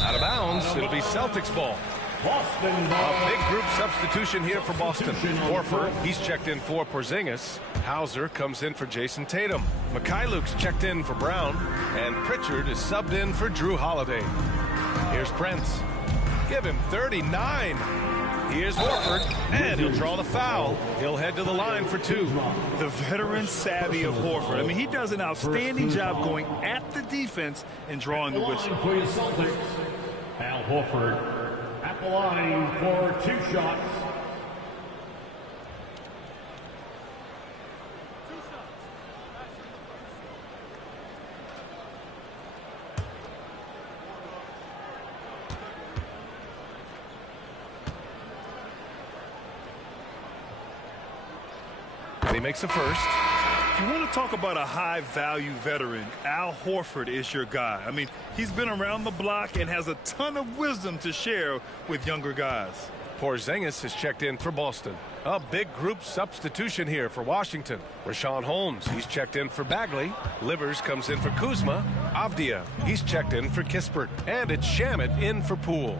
Out of bounds, it'll be Celtics ball. A big group substitution here for Boston. Horford, he's checked in for Porzingis. Hauser comes in for Jason Tatum. Mikhailuk's checked in for Brown. And Pritchard is subbed in for Drew Holiday. Here's Prince. Give him 39. Here's Horford, and he'll draw the foul. He'll head to the line for 2. The veteran savvy of Horford. I mean, he does an outstanding job going at the defense and drawing the whistle. For your Celtics, Al Horford at the line for 2 shots. He makes a first. If you want to talk about a high-value veteran, Al Horford is your guy. I mean, he's been around the block and has a ton of wisdom to share with younger guys. Porzingis has checked in for Boston. A big group substitution here for Washington. Rashawn Holmes, he's checked in for Bagley. Livers comes in for Kuzma. Avdia, he's checked in for Kispert. And it's Shamet in for Poole.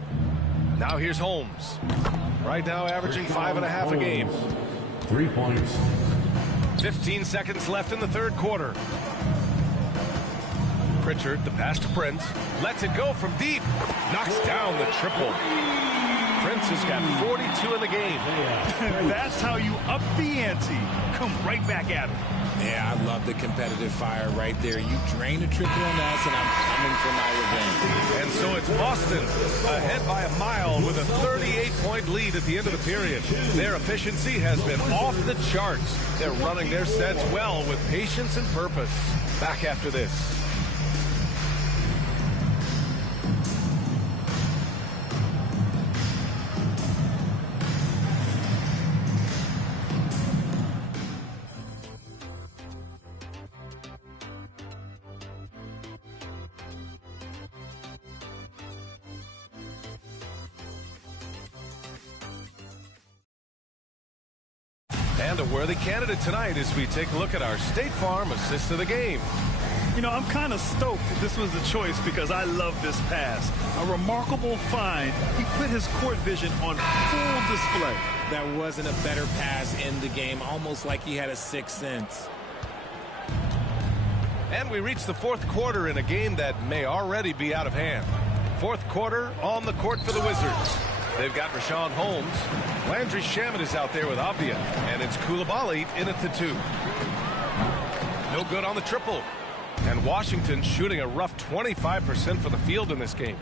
Now here's Holmes. Right now averaging 5.5 a game. 3 points. 15 seconds left in the third quarter. Pritchard, the pass to Prince. Lets it go from deep. Knocks down the triple. Prince has got 42 in the game. That's how you up the ante. Come right back at him. Yeah, I love the competitive fire right there. You drain the triple on us, and I'm coming for my revenge. And so it's Boston ahead by a mile with a 38-point lead at the end of the period. Their efficiency has been off the charts. They're running their sets well with patience and purpose. Back after this. And a worthy candidate tonight as we take a look at our State Farm assist of the game. You know, I'm kind of stoked this was the choice because I love this pass. A remarkable find. He put his court vision on full display. That wasn't a better pass in the game, almost like he had a sixth sense. And we reach the fourth quarter in a game that may already be out of hand. Fourth quarter on the court for the Wizards. They've got Rashawn Holmes. Landry Shamet is out there with Avdia. And it's Coulibaly in at the 2. No good on the triple. And Washington shooting a rough 25% for the field in this game.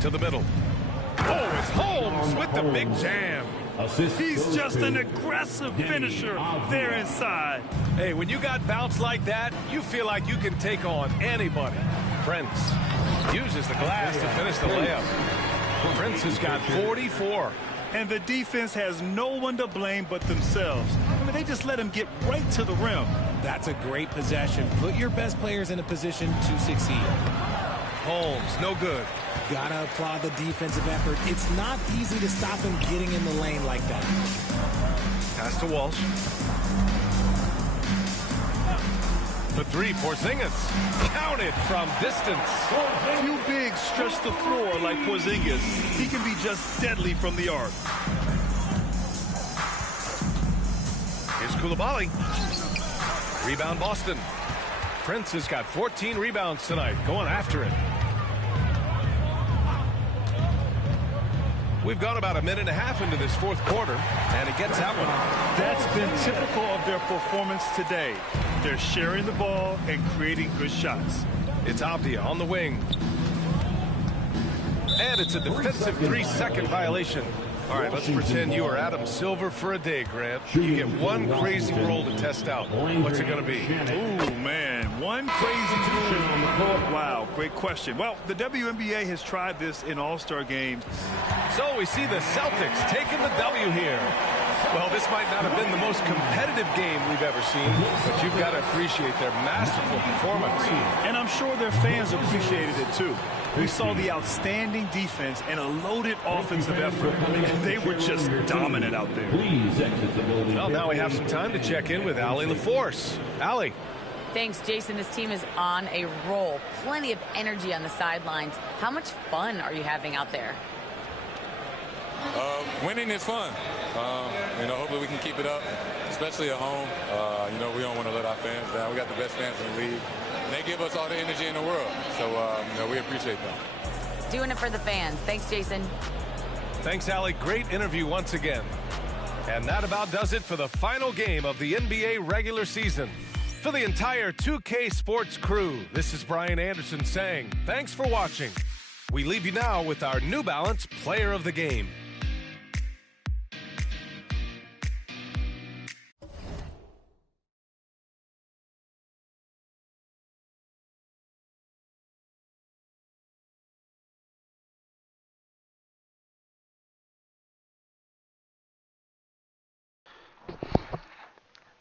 To the middle. Oh, it's Holmes with the big jam. He's just an aggressive finisher there inside. Hey, when you got bounce like that, you feel like you can take on anybody. Prince uses the glass to finish the layup. Prince has got 44. And the defense has no one to blame but themselves. I mean, they just let him get right to the rim. That's a great possession. Put your best players in a position to succeed. Holmes, no good. Gotta applaud the defensive effort. It's not easy to stop him getting in the lane like that. Pass to Walsh. The 3, Porzingis. Counted from distance. Few bigs stretch the floor like Porzingis. He can be just deadly from the arc. Here's Coulibaly. Rebound Boston. Prince has got 14 rebounds tonight, going after it. We've gone about a minute and a half into this fourth quarter, and it gets that one. That's been typical of their performance today. They're sharing the ball and creating good shots. It's Avdia on the wing. And it's a defensive 3-second violation. All right, let's pretend you are Adam Silver for a day, Grant. You get one crazy rule to test out. What's it going to be? Ooh, man, one crazy rule. Wow, great question. Well, the WNBA has tried this in all-star games. So we see the Celtics taking the W here. Well, this might not have been the most competitive game we've ever seen, but you've got to appreciate their masterful performance. And I'm sure their fans appreciated it, too. We saw the outstanding defense and a loaded offensive effort. They were just dominant out there. Well, now we have some time to check in with Allie LaForce. Allie. Thanks, Jason. This team is on a roll. Plenty of energy on the sidelines. How much fun are you having out there? Winning is fun. Hopefully we can keep it up, especially at home. We don't want to let our fans down. We got the best fans in the league. And they give us all the energy in the world. So, we appreciate them. Doing it for the fans. Thanks, Jason. Thanks, Allie. Great interview once again. And that about does it for the final game of the NBA regular season. For the entire 2K Sports crew, this is Brian Anderson saying thanks for watching. We leave you now with our New Balance Player of the Game.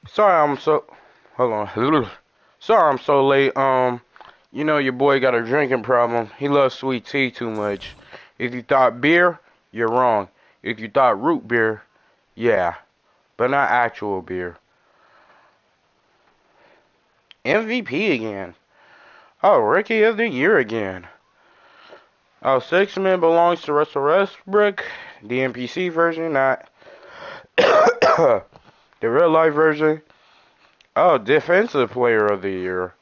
Sorry I'm so late. Your boy got a drinking problem. He loves sweet tea too much. If you thought beer, you're wrong. If you thought root beer, yeah, but not actual beer. MVP again. Oh, Rookie of the Year again. Oh, Six-Man belongs to Russell Westbrook. The NPC version, not the real life version. Oh, Defensive Player of the Year.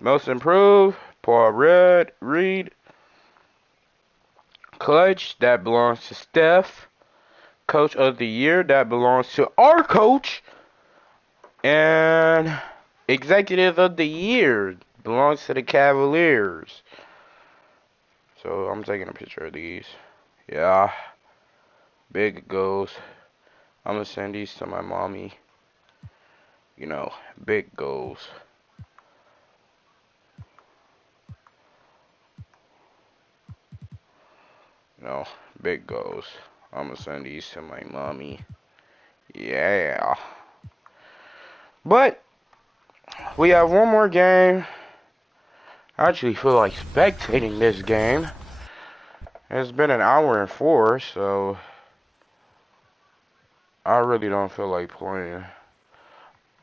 Most Improved, Paul Reed. Clutch, that belongs to Steph. Coach of the Year, that belongs to our coach. And Executive of the Year belongs to the Cavaliers. So I'm taking a picture of these. Yeah. Big goals. I'm gonna send these to my mommy. Big goals. Big goals. I'm gonna send these to my mommy. Yeah. But we have one more game. I actually feel like spectating this game. It's been an hour and 4, so I really don't feel like playing.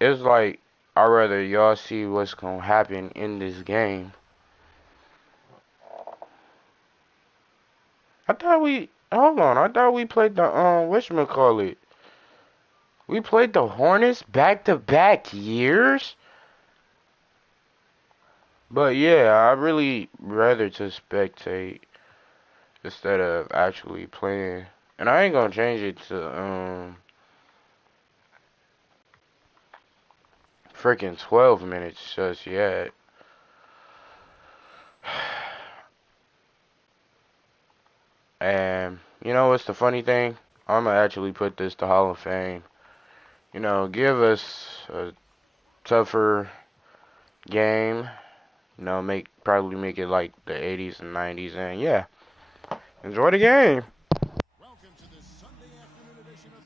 It's like I'd rather y'all see what's gonna happen in this game. I thought we played the whatchamacallit. We played the Hornets back-to-back years? But yeah, I'd really rather to spectate instead of actually playing. And I ain't gonna change it to freaking 12 minutes just yet. And you know what's the funny thing? I'm gonna actually put this to Hall of Fame. Give us a tougher game. Probably make it like the 80s and 90s, and yeah, enjoy the game. Welcome to this Sunday afternoon edition of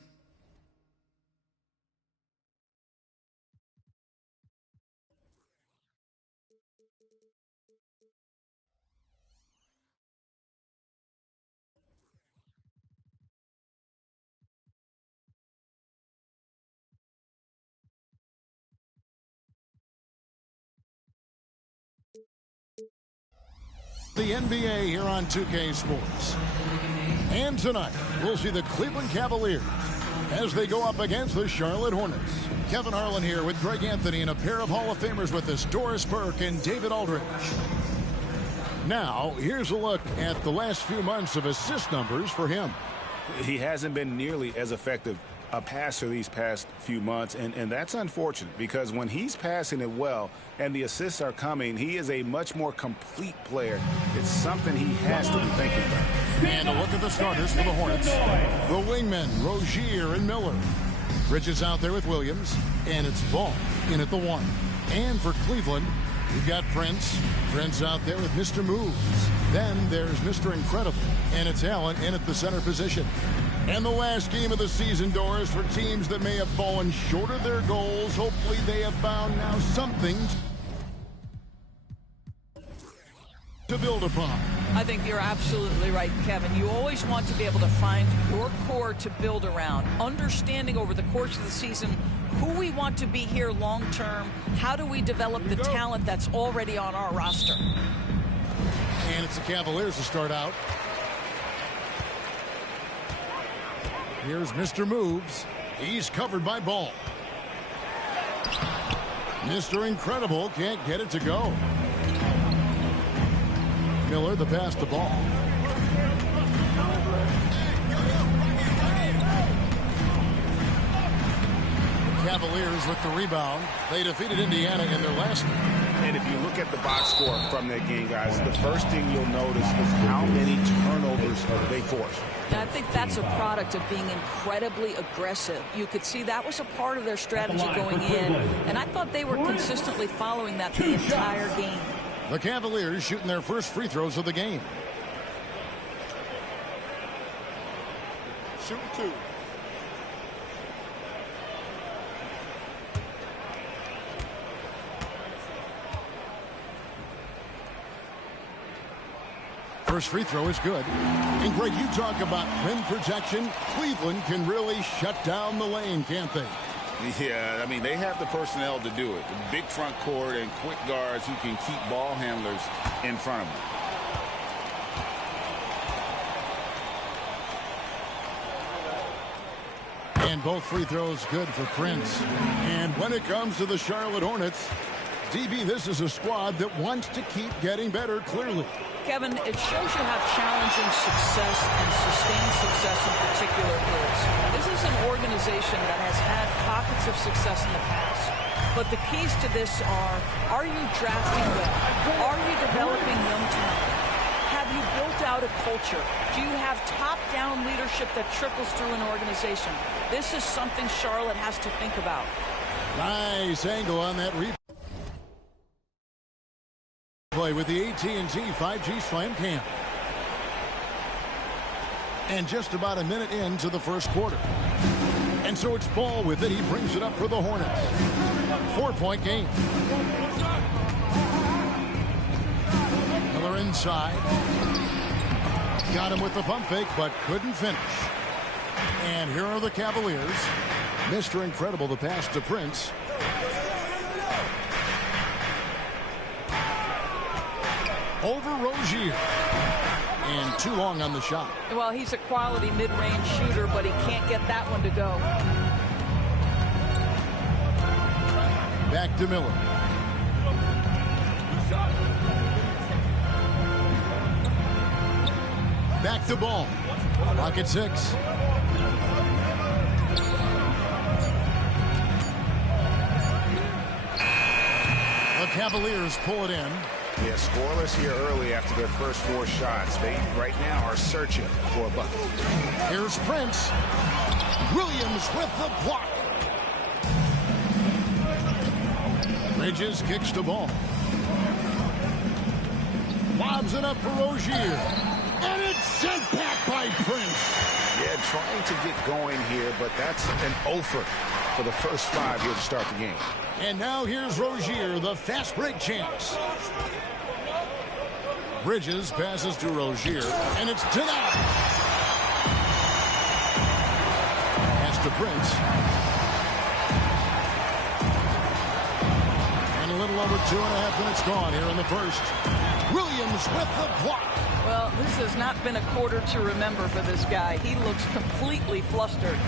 the NBA here on 2K Sports. And tonight, we'll see the Cleveland Cavaliers as they go up against the Charlotte Hornets. Kevin Harlan here with Greg Anthony and a pair of Hall of Famers with us, Doris Burke and David Aldridge. Now, here's a look at the last few months of assist numbers for him. He hasn't been nearly as effective a passer these past few months, and that's unfortunate because when he's passing it well and the assists are coming, he is a much more complete player. It's something he has to be thinking about. And a look at the starters for the Hornets. The wingmen, Rozier and Miller. Bridges out there with Williams, and it's Ball in at the 1. And for Cleveland, we've got Prince out there with Mr. Moves. Then there's Mr. Incredible, and it's Allen in at the center position. And the last game of the season, Doris, for teams that may have fallen short of their goals. Hopefully they have found now something to build upon. I think you're absolutely right, Kevin. You always want to be able to find your core to build around. Understanding over the course of the season who we want to be here long term. How do we develop the talent that's already on our roster? And it's the Cavaliers to start out. Here's Mr. Moves. He's covered by Ball. Mr. Incredible can't get it to go. Miller the pass to Ball. Cavaliers with the rebound. They defeated Indiana in their last game. And if you look at the box score from that game, guys, the first thing you'll notice is how many turnovers they forced. And I think that's a product of being incredibly aggressive. You could see that was a part of their strategy going in, and I thought they were consistently following that the entire game. The Cavaliers shooting their first free throws of the game. Shoot 2. First free throw is good. And Greg, you talk about rim protection. Cleveland can really shut down the lane, can't they? Yeah, I mean, they have the personnel to do it. The big front court and quick guards who can keep ball handlers in front of them. And both free throws good for Prince. And when it comes to the Charlotte Hornets, DB, this is a squad that wants to keep getting better, clearly. Kevin, it shows you how challenging success and sustained success in particular is. This is an organization that has had pockets of success in the past. But the keys to this are you drafting well? Are you developing young talent? Have you built out a culture? Do you have top-down leadership that trickles through an organization? This is something Charlotte has to think about. Nice angle on that replay with the AT&T 5G Slam Cam. And just about a minute into the first quarter. And so it's Ball with it. He brings it up for the Hornets. 4-point game. Miller inside. Got him with the pump fake, but couldn't finish. And here are the Cavaliers. Mr. Incredible, the pass to Prince. Over Rozier. And too long on the shot. Well, he's a quality mid-range shooter, but he can't get that one to go. Back to Miller. Back to Ball. Pocket 6. The Cavaliers pull it in. Yeah, scoreless here early after their first 4 shots. They right now are searching for a bucket. Here's Prince. Williams with the block. Bridges kicks the ball. Lobs it up for Rozier. And it's sent back by Prince. Yeah, trying to get going here, but that's an offer for the first 5 here to start the game. And now here's Rozier, the fast break chance. Bridges passes to Rozier, and it's denied. Pass to Prince. And a little over 2.5 minutes gone here in the first. Williams with the block. Well, this has not been a quarter to remember for this guy. He looks completely flustered.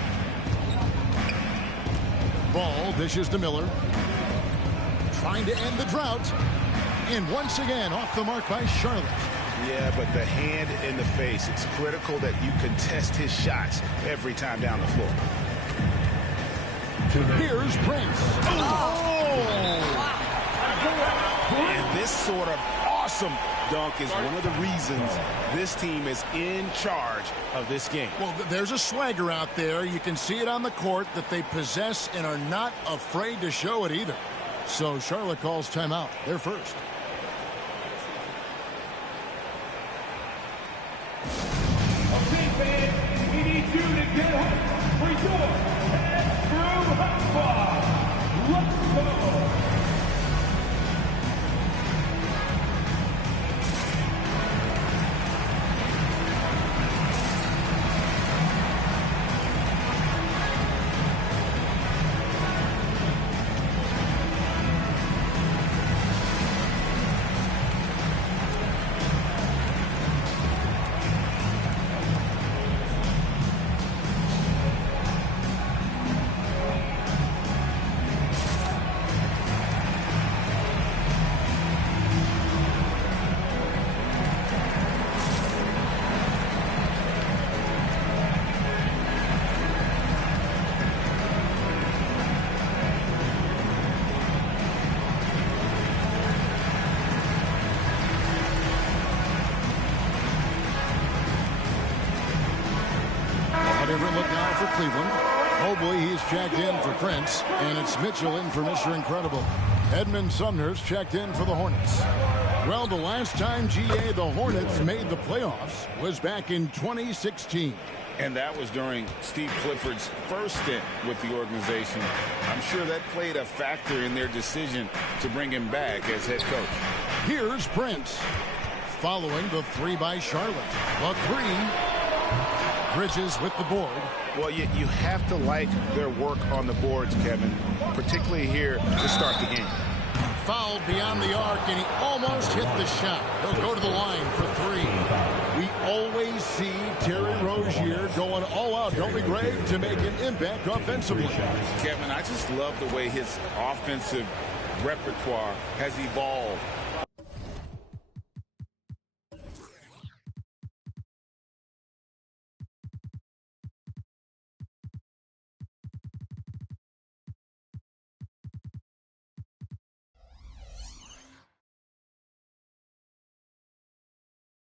Ball dishes to Miller. Trying to end the drought. And once again, off the mark by Charlotte. Yeah, but the hand in the face. It's critical that you contest his shots every time down the floor. Here's Prince. And this sort of awesome dunk is one of the reasons this team is in charge of this game. Well, there's a swagger out there. You can see it on the court that they possess and are not afraid to show it either. So Charlotte calls timeout. They're first. Okay, fans, we need you to get up for your head through hot. Let's go. Different look now for Cleveland. Mobley, he's checked in for Prince, and it's Mitchell in for Mr. Incredible. Edmund Sumner's checked in for the Hornets. Well, the last time, GA, the Hornets made the playoffs was back in 2016. And that was during Steve Clifford's first stint with the organization. I'm sure that played a factor in their decision to bring him back as head coach. Here's Prince. Following the three by Charlotte. The three. Bridges with the board. Well, you have to like their work on the boards, Kevin, particularly here to start the game. Fouled beyond the arc, and he almost hit the shot. He'll go to the line for three. We always see Terry Rozier going all out, don't we, Greg, to make an impact offensively. Kevin, I just love the way his offensive repertoire has evolved.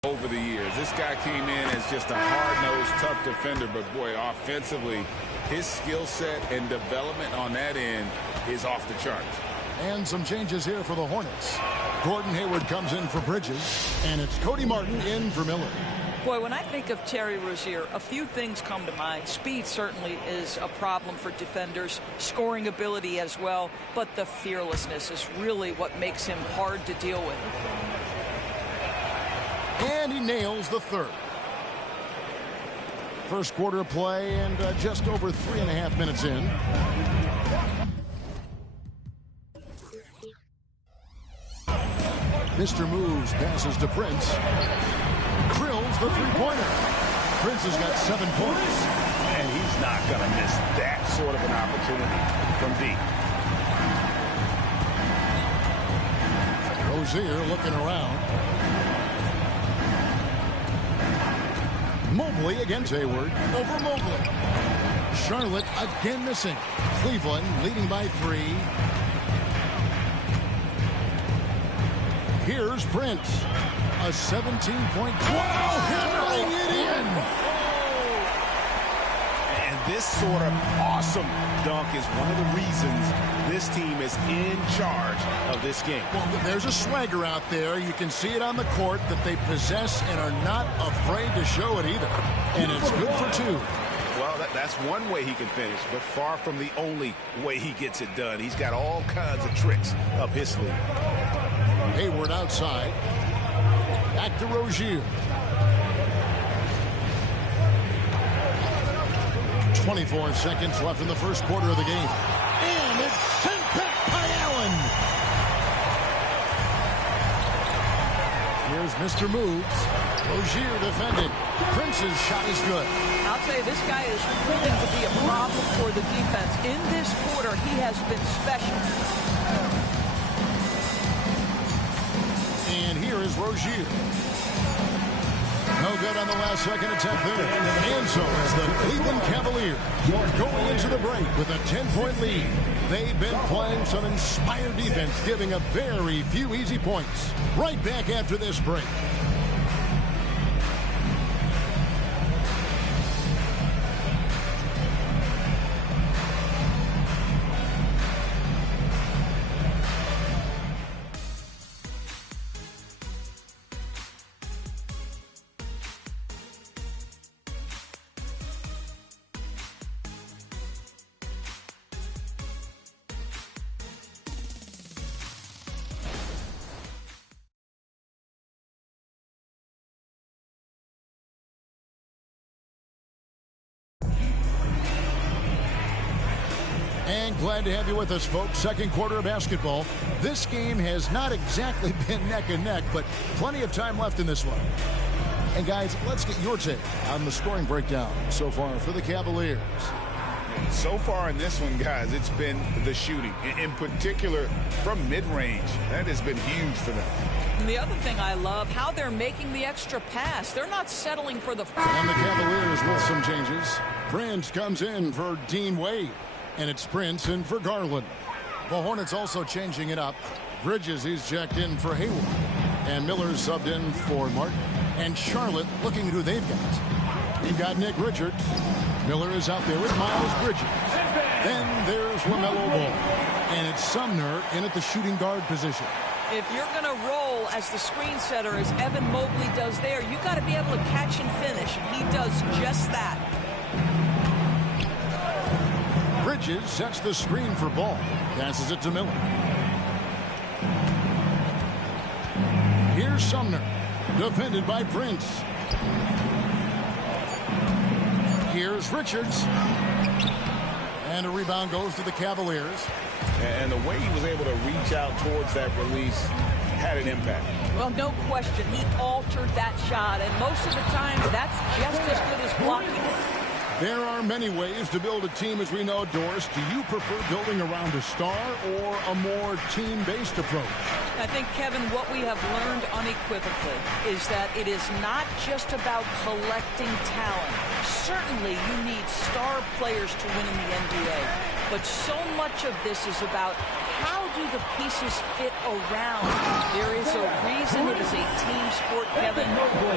Over the years, this guy came in as just a hard-nosed, tough defender, but boy, offensively, his skill set and development on that end is off the charts. And some changes here for the Hornets. Gordon Hayward comes in for Bridges, and it's Cody Martin in for Miller. Boy, when I think of Terry Rozier, a few things come to mind. Speed certainly is a problem for defenders, scoring ability as well, but the fearlessness is really what makes him hard to deal with. And he nails the third. First quarter of play and just over 3.5 minutes in. Mr. Moves passes to Prince. Drills the three-pointer. Prince has got 7 points. And he's not going to miss that sort of an opportunity from deep. Rozier looking around. Mobley against Hayward. Over Mobley. Charlotte again missing. Cleveland leading by 3. Here's Prince. A 17-point. Wow! Hammering it in! And this sort of awesome dunk is one of the reasons this team is in charge of this game. Well, there's a swagger out there. You can see it on the court that they possess and are not afraid to show it either. And it's good for 2. Well, that's one way he can finish, but far from the only way he gets it done. He's got all kinds of tricks up his sleeve. Hayward outside. Back to Rozier. 24 seconds left in the first quarter of the game. And it's sent back by Allen. Here's Mr. Moves. Rozier defended. Prince's shot is good. I'll tell you, this guy is proving to be a problem for the defense. In this quarter, he has been special. And here is Rozier. No good on the last second attempt there. And so as the Cleveland Cavaliers going into the break with a 10-point lead. They've been playing some inspired defense, giving up very few easy points. Right back after this break. And glad to have you with us, folks. Second quarter of basketball. This game has not exactly been neck and neck, but plenty of time left in this one. And guys, let's get your take on the scoring breakdown so far for the Cavaliers. So far in this one, guys, it's been the shooting, in particular from mid-range. That has been huge for them. And the other thing I love, how they're making the extra pass. They're not settling for the... And the Cavaliers with some changes. Prince comes in for Dean Wade. And it's Prince in for Garland. The Hornets also changing it up. Bridges, he's checked in for Hayward. And Miller's subbed in for Martin. And Charlotte looking at who they've got. You've got Nick Richards. Miller is out there with Miles Bridges. Then there's LaMelo Ball. And it's Sumner in at the shooting guard position. If you're going to roll as the screen setter, as Evan Mobley does there, you got to be able to catch and finish. And he does just that. Bridges sets the screen for Ball. Passes it to Miller. Here's Sumner. Defended by Prince. Here's Richards. And a rebound goes to the Cavaliers. And the way he was able to reach out towards that release had an impact. Well, no question. He altered that shot. And most of the time, that's just as good as blocking it. There are many ways to build a team, as we know, Doris. Do you prefer building around a star or a more team-based approach? I think, Kevin, what we have learned unequivocally is that it is not just about collecting talent. Certainly, you need star players to win in the NBA. But so much of this is about how do the pieces fit around. There is a reason it is a team sport, Kevin.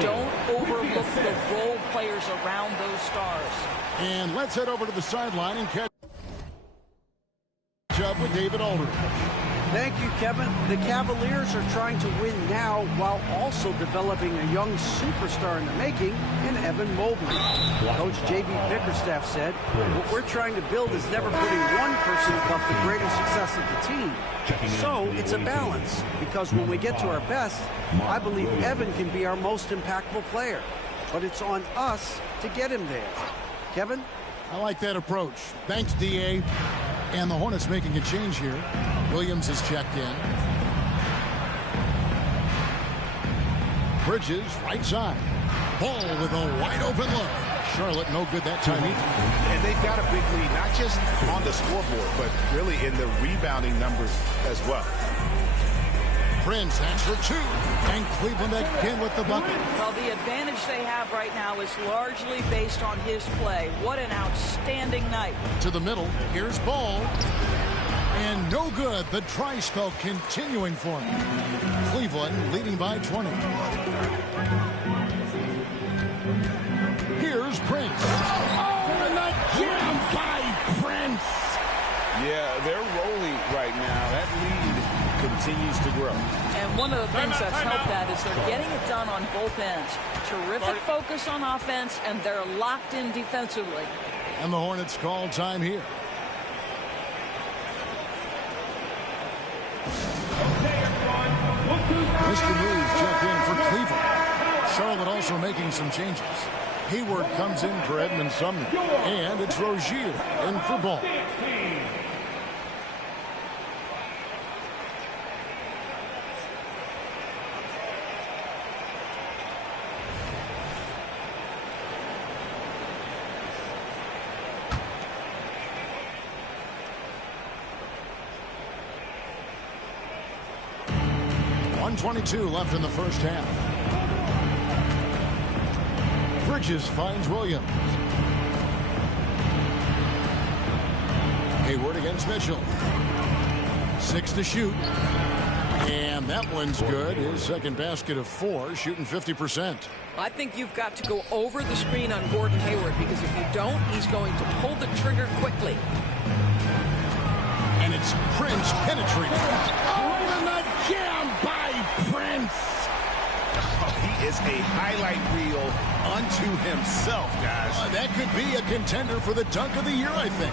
Don't overlook the role players around those stars. And let's head over to the sideline and catch up with David Aldridge. Thank you, Kevin. The Cavaliers are trying to win now while also developing a young superstar in the making in Evan Mobley. Coach J.B. Bickerstaff said, what we're trying to build is never putting one person above the greater success of the team. So it's a balance, because when we get to our best, I believe Evan can be our most impactful player. But it's on us to get him there. Kevin? I like that approach. Thanks, D.A. And the Hornets making a change here. Williams is checked in. Bridges, right side. Ball with a wide open look. Charlotte, no good that time either. And they've got a big lead, not just on the scoreboard, but really in the rebounding numbers as well. Prince hands for two. And Cleveland again with the bucket. Well, the advantage they have right now is largely based on his play. What an outstanding night. To the middle. Here's Ball. And no good. The dry spell continuing for him. Cleveland leading by 20. Here's Prince. Oh, and the jam by Prince. Yeah, they're rolling right now. That lead continues to grow. And one of the things that's helped that is they're getting it done on both ends. Terrific focus on offense, and they're locked in defensively. And the Hornets call time here. Mr. Moves checked in for Cleveland. Charlotte also making some changes. Hayward comes in for Edmund Sumner. And it's Rozier in for Ball. .122 left in the first half. Bridges finds Williams. Hayward against Mitchell. 6 to shoot. And that one's good. His second basket of 4, shooting 50%. I think you've got to go over the screen on Gordon Hayward, because if you don't, he's going to pull the trigger quickly. And it's Prince penetrating. Oh, and the jam by Prince. He is a highlight reel unto himself, guys. That could be a contender for the dunk of the year, I think.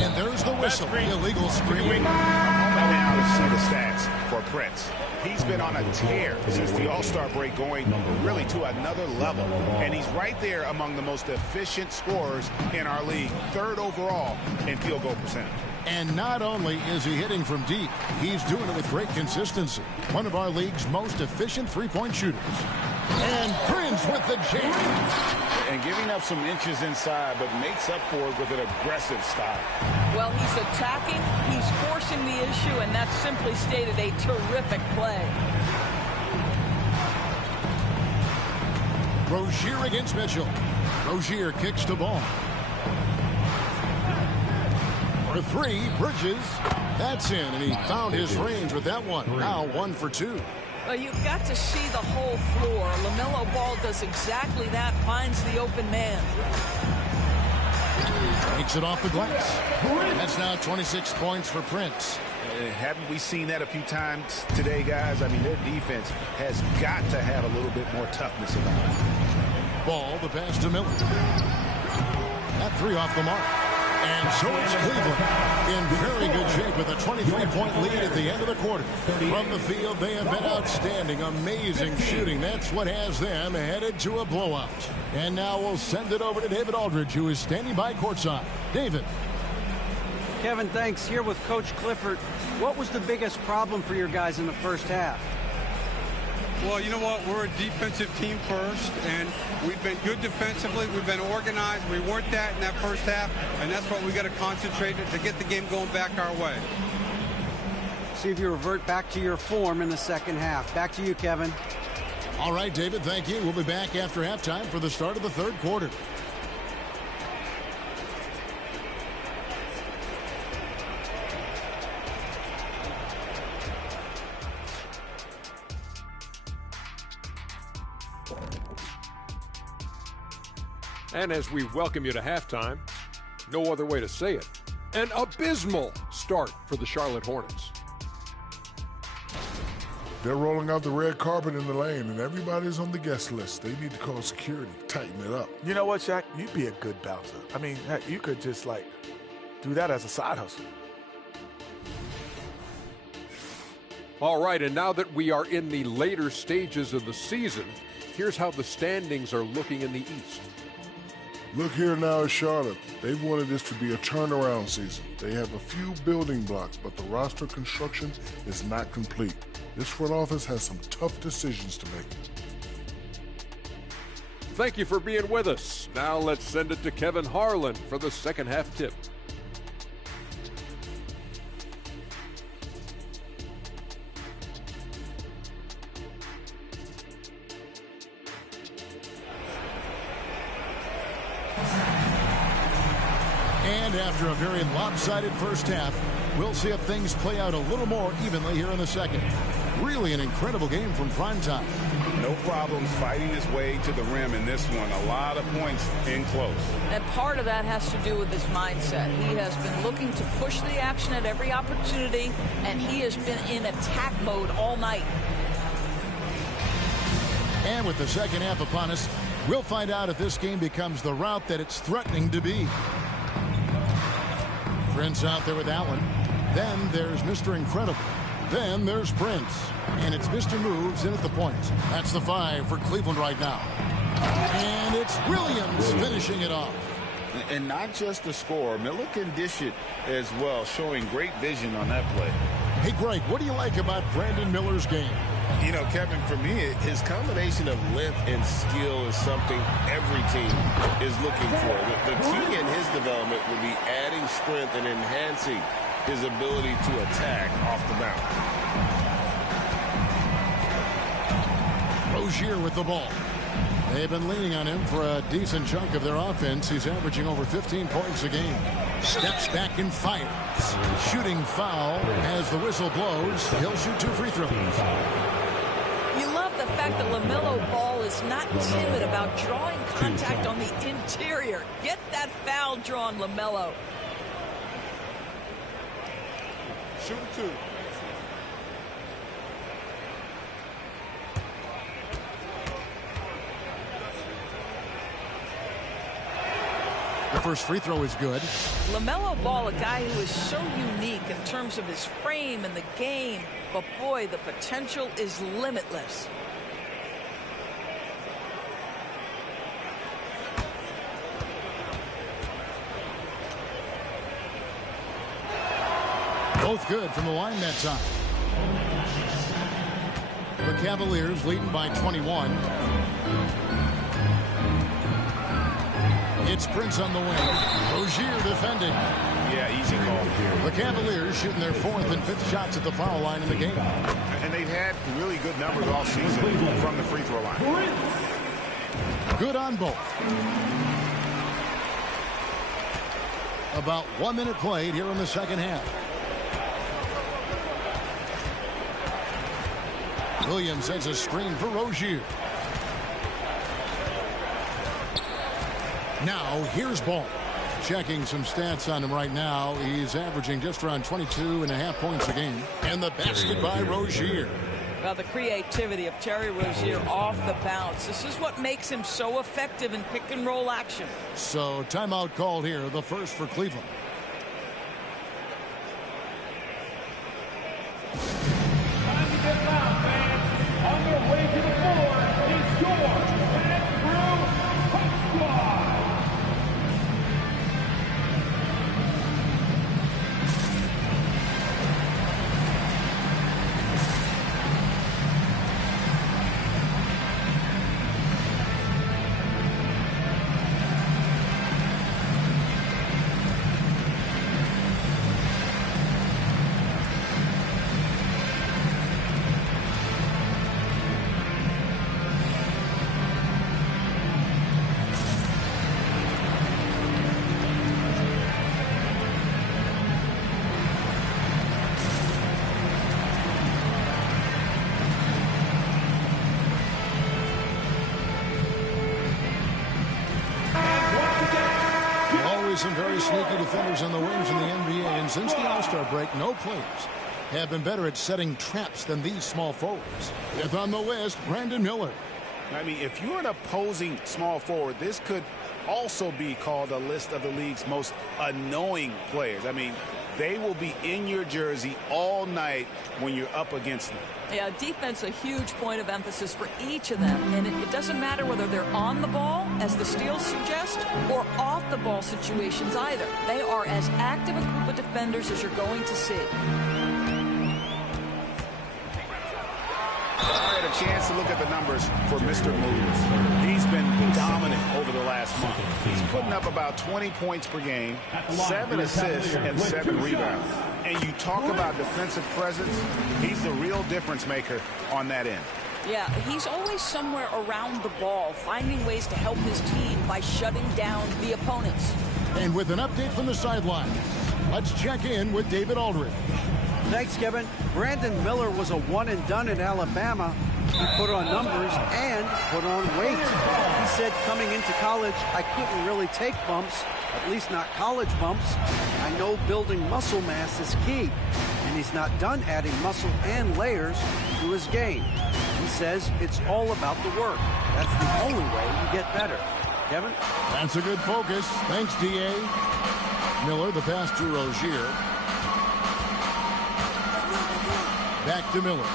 And there's the whistle. Illegal screen. Now let's see the stats for Prince. He's been on a tear since the All-Star break, going really to another level. And he's right there among the most efficient scorers in our league, 3rd overall in field goal percentage. And not only is he hitting from deep, he's doing it with great consistency. One of our league's most efficient three-point shooters. And Prince with the jam. And giving up some inches inside, but makes up for it with an aggressive style. Well, he's attacking, he's forcing the issue, and that's simply stated a terrific play. Rozier against Mitchell. Rozier kicks the ball. For 3, Bridges. That's in, and he found his range with that one. Now 1 for 2. Well, you've got to see the whole floor. LaMelo Ball does exactly that, finds the open man. Takes it off the glass. That's now 26 points for Prince. Haven't we seen that a few times today, guys? I mean, their defense has got to have a little bit more toughness about it. Ball, the pass to Miller. That 3 off the mark. And so it's Cleveland in very good shape with a 23-point lead at the end of the quarter. From the field, they have been outstanding, amazing shooting. That's what has them headed to a blowout. And now we'll send it over to David Aldridge, who is standing by courtside. David. Kevin, thanks. Here with Coach Clifford. What was the biggest problem for your guys in the first half? Well, you know what? We're a defensive team first, and we've been good defensively. We've been organized. We weren't that in that first half, and that's what we got to concentrate on to get the game going back our way. See if you revert back to your form in the second half. Back to you, Kevin. All right, David, thank you. We'll be back after halftime for the start of the third quarter. And as we welcome you to halftime, no other way to say it, an abysmal start for the Charlotte Hornets. They're rolling out the red carpet in the lane, and everybody's on the guest list. They need to call security, tighten it up. You know what, Shaq? You'd be a good bouncer. I mean, heck, you could just, do that as a side hustle. All right, and now that we are in the later stages of the season, here's how the standings are looking in the East. Look here now at Charlotte. They've wanted this to be a turnaround season. They have a few building blocks, but the roster construction is not complete. This front office has some tough decisions to make. Thank you for being with us. Now let's send it to Kevin Harlan for the second half tip. And after a very lopsided first half, we'll see if things play out a little more evenly here in the second. Really an incredible game from primetime. No problems fighting his way to the rim in this one. A lot of points in close. And part of that has to do with his mindset. He has been looking to push the action at every opportunity, and he has been in attack mode all night. And with the second half upon us, we'll find out if this game becomes the route that it's threatening to be. Prince out there with Allen. Then there's Mr. Incredible. Then there's Prince. And it's Mr. Moves in at the point. That's the 5 for Cleveland right now. And it's Williams finishing it off. And not just the score. Miller can dish it as well, showing great vision on that play. Hey, Greg, what do you like about Brandon Miller's game? You know, Kevin, for me, his combination of length and skill is something every team is looking for. The key in his development will be adding strength and enhancing his ability to attack off the bounce. Rozier with the ball. They've been leaning on him for a decent chunk of their offense. He's averaging over 15 points a game. Steps back and fires. Shooting foul as the whistle blows. He'll shoot 2 free throws. You love the fact that LaMelo Ball is not timid about drawing contact on the interior. Get that foul drawn, LaMelo. Shoot 2. The first free throw is good. LaMelo Ball, a guy who is so unique in terms of his frame and the game, but boy, the potential is limitless. Both good from the line that time. The Cavaliers leading by 21. It's Prince on the wing. Rozier defending. Yeah, easy call. The Cavaliers shooting their 4th and 5th shots at the foul line in the game. And they've had really good numbers all season from the free throw line. Good on both. About 1 minute played here in the second half. Williams sends a screen for Rozier. Now here's Ball. Checking some stats on him right now. He's averaging just around 22.5 points a game. And the basket by Rozier. Well, the creativity of Terry Rozier off the bounce. This is what makes him so effective in pick and roll action. So timeout called here, the first for Cleveland. Time to get loud, fans. On their way to the floor, it's your Fast Brew Hot Squad. Some very sneaky defenders on the wings in the NBA, and since the All-Star break, no players have been better at setting traps than these small forwards. Fifth on the list, Brandon Miller. I mean, if you're an opposing small forward, this could also be called a list of the league's most annoying players. I mean, they will be in your jersey all night when you're up against them. Yeah, defense a huge point of emphasis for each of them. And it doesn't matter whether they're on the ball, as the steals suggest, or off the ball situations either. They are as active a group of defenders as you're going to see. I had a chance to look at the numbers for Mr. Moves. He's been dominant over the last month. He's putting up about 20 points per game, 7 assists, and 7 rebounds. And you talk about defensive presence, he's the real difference maker on that end. Yeah, he's always somewhere around the ball, finding ways to help his team by shutting down the opponents. And with an update from the sideline, let's check in with David Aldridge. Thanks, Kevin. Brandon Miller was a one-and-done in Alabama. He put on numbers and put on weight. He said coming into college, I couldn't really take bumps, at least not college bumps. I know building muscle mass is key, and he's not done adding muscle and layers to his game. He says it's all about the work. That's the only way you get better. Kevin? That's a good focus. Thanks, D.A. Miller, the pass to Rozier. Back to Miller.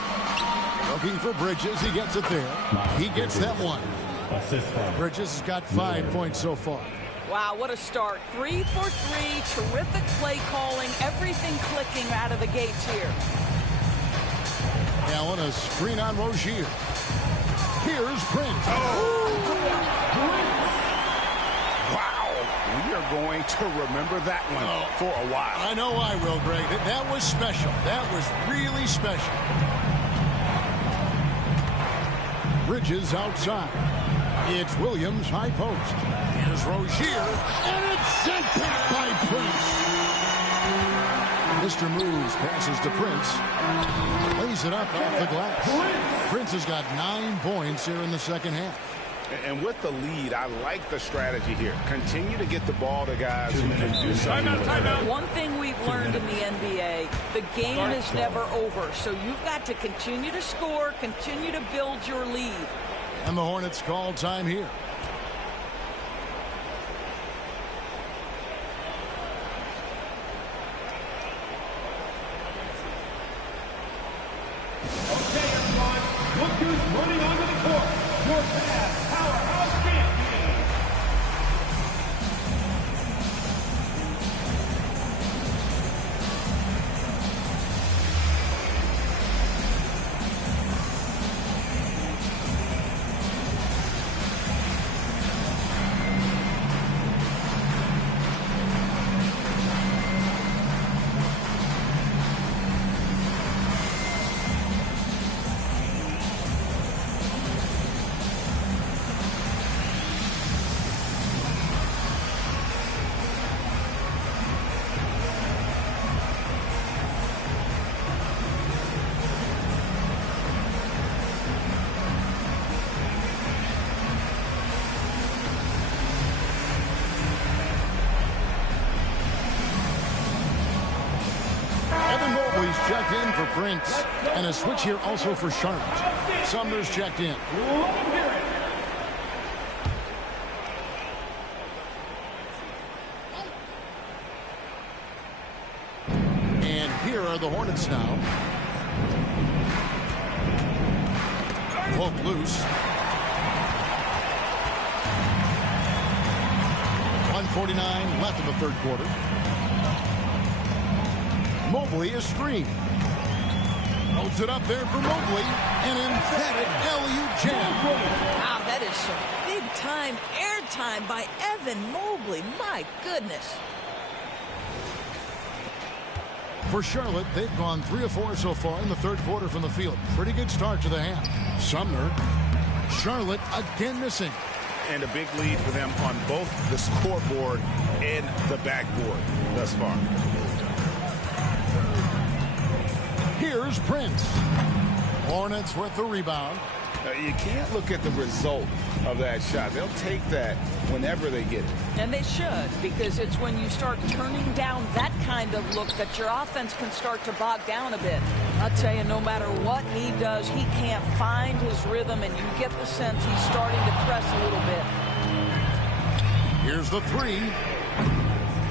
Looking for Bridges. He gets it there. He gets that one. Bridges has got 5 points so far. Wow, what a start. 3 for 3. Terrific play calling. Everything clicking out of the gates here. Allen, a screen on Rozier. Here's Prince. Wow. We are going to remember that one for a while. I know I will, Greg. That was special. That was really special. Bridges outside. It's Williams, high post. Here's Rozier, and it's sent back by Prince. Mr. Moves passes to Prince. Lays it up off the glass. Prince has got 9 points here in the second half. And with the lead, I like the strategy here. Continue to get the ball to guys who can do something. Timeout. One thing we've learned in the NBA, the game is never over. So you've got to continue to score, continue to build your lead. And the Hornets call time here. Okay, everyone, look who's running onto the court. Your past powerhouse champion. Checked in for Prince. And a switch here also for Charlotte. Sumner's checked in. And here are the Hornets now. Poke loose. 1:49 left in the third quarter. Mobley is screened. Holds it up there for Mobley. An emphatic alley-oop jam. Wow, that is some big-time airtime by Evan Mobley. My goodness. For Charlotte, they've gone 3 of 4 so far in the third quarter from the field. Pretty good start to the half. Sumner. Charlotte again missing. And a big lead for them on both the scoreboard and the backboard thus far. Here's Prince. Hornets with the rebound. You can't look at the result of that shot. They'll take that whenever they get it. And they should, because it's when you start turning down that kind of look that your offense can start to bog down a bit. I'll tell you, no matter what he does, he can't find his rhythm, and you get the sense he's starting to press a little bit. Here's the three.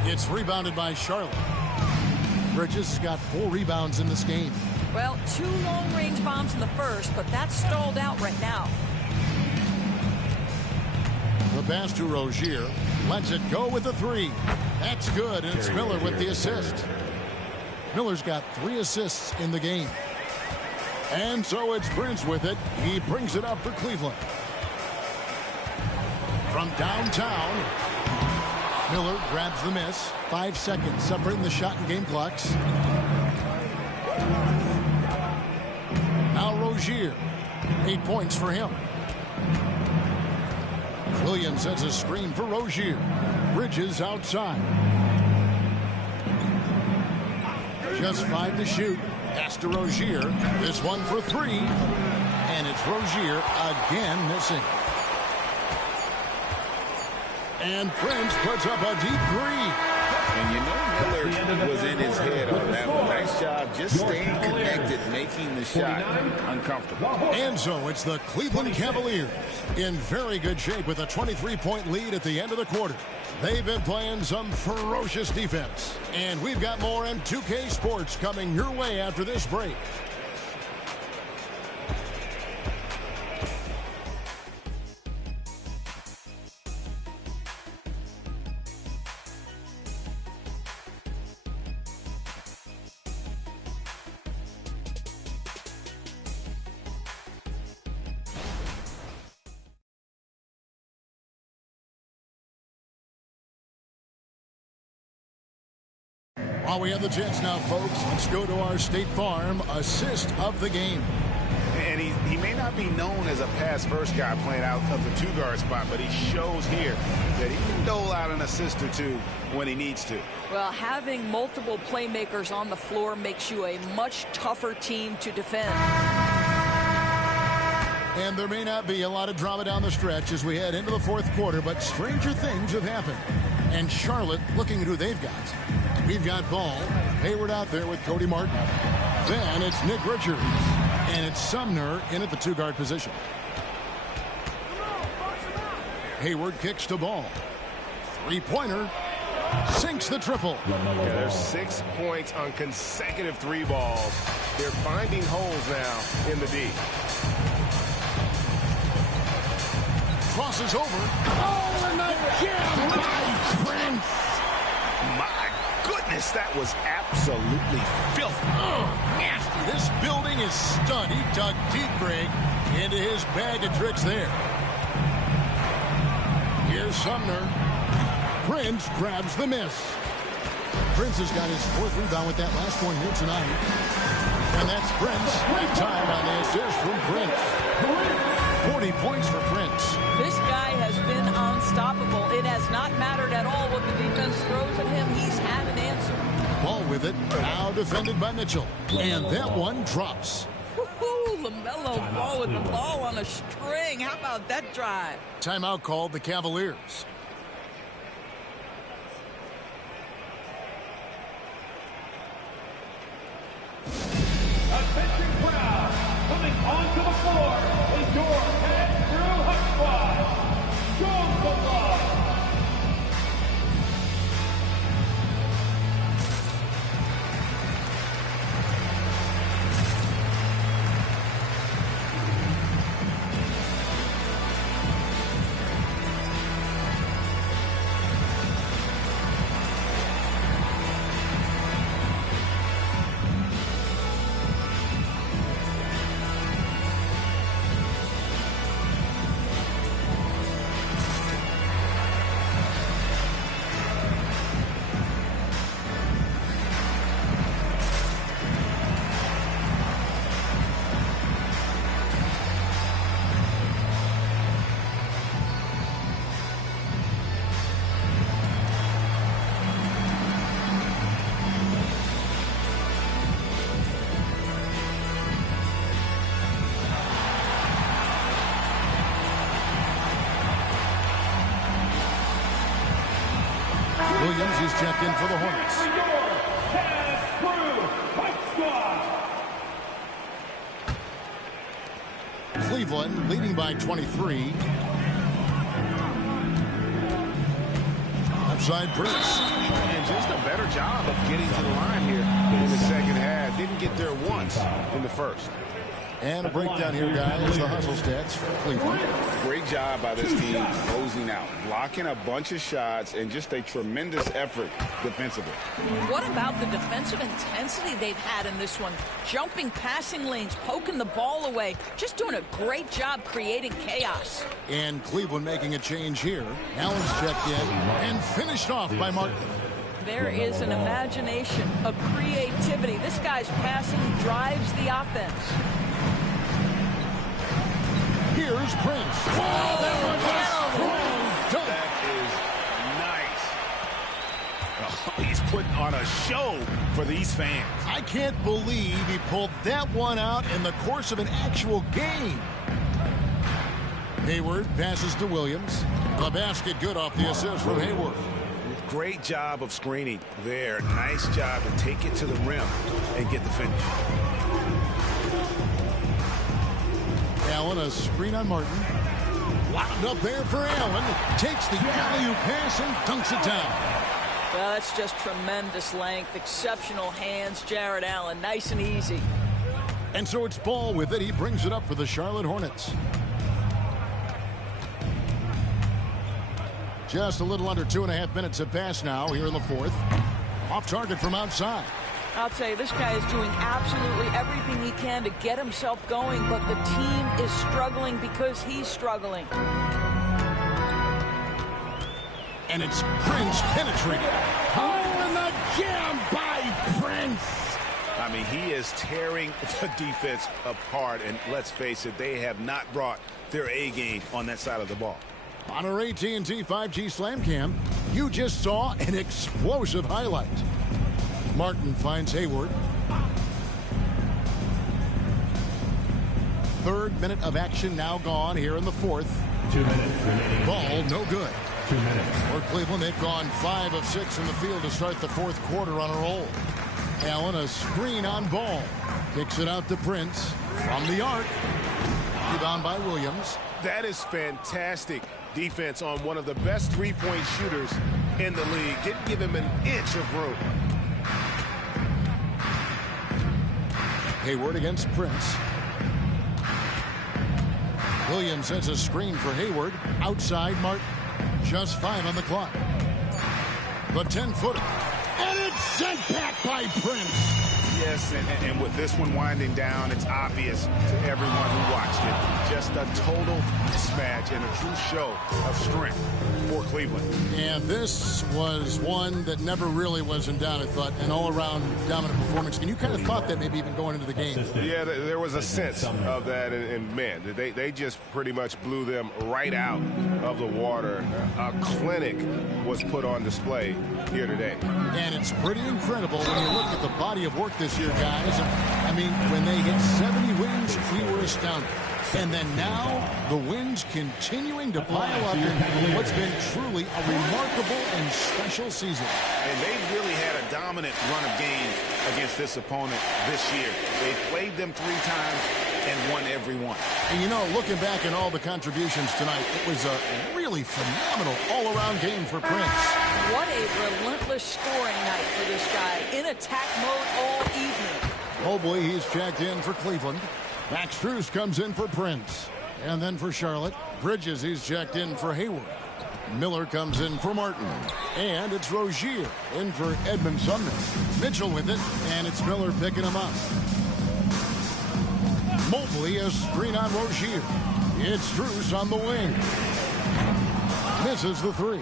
It's rebounded by Charlotte. Bridges has got 4 rebounds in this game. Well, 2 long-range bombs in the first, but that's stalled out right now. The pass to Rozier. Lets it go with the 3. That's good, and it's Miller with the assist. Miller's got 3 assists in the game. And so it's Prince with it. He brings it up for Cleveland. From downtown, Miller grabs the miss. 5 seconds separating the shot and game clocks. Now Rozier. 8 points for him. Williams has a screen for Rozier. Bridges outside. Just 5 to shoot. Pass to Rozier. This one for 3. And it's Rozier again missing. And Prince puts up a deep 3. And you know Miller was in his head on that one. Nice job just staying connected, making the shot uncomfortable. And so it's the Cleveland Cavaliers in very good shape with a 23-point lead at the end of the quarter. They've been playing some ferocious defense. And we've got more in 2K Sports coming your way after this break. While we have the chance now, folks, let's go to our State Farm assist of the game. And he may not be known as a pass-first guy playing out of the two-guard spot, but he shows here that he can dole out an assist or two when he needs to. Well, having multiple playmakers on the floor makes you a much tougher team to defend. And there may not be a lot of drama down the stretch as we head into the fourth quarter, but stranger things have happened. And Charlotte, looking at who they've got. We've got Ball, Hayward out there with Cody Martin. Then it's Nick Richards. And it's Sumner in at the two-guard position. Hayward kicks to Ball. Three-pointer. Sinks the triple. Yeah, there's 6 points on consecutive three balls. They're finding holes now in the D. Crosses over. Oh, and the jam by Prince. My goodness, that was absolutely filthy. Nasty. This building is stunned. He dug deep, Greg, into his bag of tricks there. Here's Sumner. Prince grabs the miss. Prince has got his fourth rebound with that last one here tonight. And that's Prince. Big time on the assist from Prince. 40 points for Prince. This guy has been unstoppable. It has not mattered at all what the defense throws at him. He's had an answer. Ball with it. Now defended by Mitchell. And that one drops. Woohoo! LaMelo Ball with the ball on a string. How about that drive? Timeout called the Cavaliers. Attention crowd, coming onto the floor is your head through hot squad. Show some love. Williams is checked in for the Hornets. Cleveland leading by 23. Outside Prince. And just a better job of getting to the line here in the second half. Didn't get there once in the first. And a breakdown here, guys. The hustle stats for Cleveland. Great job by this team closing out, blocking a bunch of shots, and just a tremendous effort defensively. What about the defensive intensity they've had in this one? Jumping passing lanes, poking the ball away, just doing a great job creating chaos. And Cleveland making a change here. Allen's checked in and finished off by Martin. There is an imagination, a creativity. This guy's passing drives the offense. Here's Prince. Oh, that was a strong dunk. That is nice. Oh, he's putting on a show for these fans. I can't believe he pulled that one out in the course of an actual game. Hayward passes to Williams. The basket good off the assist from Hayward. Great job of screening there. Nice job to take it to the rim and get the finish. Allen, a screen on Martin. Wound up there for Allen. Takes the alley-oop pass and dunks it down. Well, that's just tremendous length, exceptional hands. Jared Allen, nice and easy. And so it's Ball with it. He brings it up for the Charlotte Hornets. Just a little under 2.5 minutes have passed now here in the fourth. Off target from outside. I'll tell you, this guy is doing absolutely everything he can to get himself going, but the team is struggling because he's struggling. And it's Prince penetrating. Oh, and the jam by Prince. I I mean, he is tearing the defense apart, and let's face it, they have not brought their A game on that side of the ball. On our AT&T 5G Slam Cam, you just saw an explosive highlight. Martin finds Hayward. Third minute of action now gone here in the fourth. 2 minutes remaining. Ball no good. 2 minutes. For Cleveland, they've gone 5 of 6 in the field to start the fourth quarter on a roll. Allen, a screen on Ball. Kicks it out to Prince from the arc. Rebound by Williams. That is fantastic defense on one of the best three-point shooters in the league. Didn't give him an inch of room. Hayward against Prince. Williams sets a screen for Hayward. Outside Martin. Just 5 on the clock. The 10-footer. And it's sent back by Prince. Yes, and with this one winding down, it's obvious to everyone who watched it. Just a total mismatch and a true show of strength for Cleveland. And this was one that never really was in doubt, I thought. An all-around dominant performance. And you kind of thought that maybe even going into the game. Yeah, there was a sense of that. And man, they just pretty much blew them right out of the water. A clinic was put on display here today. And it's pretty incredible when you look at the body of work this year, guys. I mean, when they hit 70 wins, we were astounded. And then now, the wins continuing to pile up in what's been truly a remarkable and special season. And they really had a dominant run of games against this opponent this year. They played them 3 times and won every one. And you know, looking back at all the contributions tonight, it was a really phenomenal all-around game for Prince. What a relentless scoring night for this guy. In attack mode all evening. Mobley, he's checked in for Cleveland. Max Strus comes in for Prince. And then for Charlotte, Bridges, he's checked in for Hayward. Miller comes in for Martin. And it's Rozier in for Edmund Sumner. Mitchell with it, and it's Miller picking him up. Mobley, a screen on Rozier. It's Strus on the wing. Misses the 3.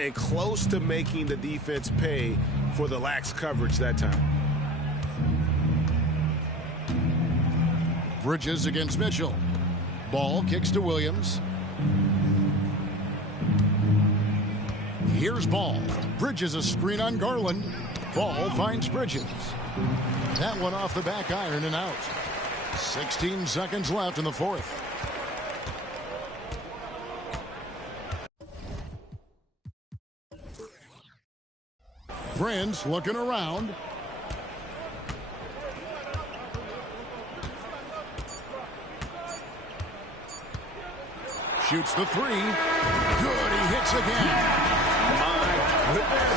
And close to making the defense pay for the lax coverage that time. Bridges against Mitchell. Ball kicks to Williams. Here's Ball. Bridges a screen on Garland. Ball finds Bridges. That one off the back iron and out. 16 seconds left in the fourth. Prince looking around. Shoots the 3. Good, he hits again. My goodness.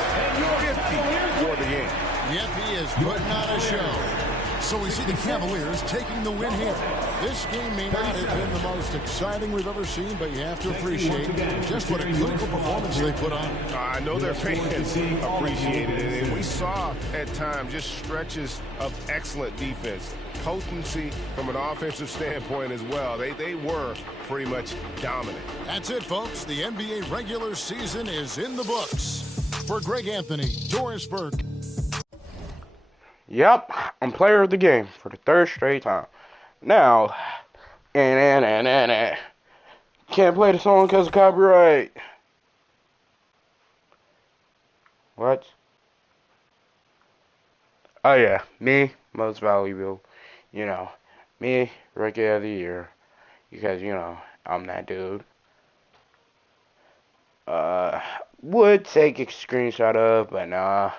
50 for the game. Yep, he is putting on a show. So we see the Cavaliers taking the win here. This game may not have been the most exciting we've ever seen, but you have to appreciate just what a clinical performance they put on. I know their fans appreciated it, and we saw at times just stretches of excellent defense. Potency from an offensive standpoint as well. They were pretty much dominant. That's it, folks. The NBA regular season is in the books. For Greg Anthony, Doris Burke. Yep, I'm player of the game for the 3rd straight time. Now, can't play the song because of copyright. What? Oh yeah, me, most valuable. You know, me, rookie of the year. Because, you know, I'm that dude. Would take a screenshot of, but nah.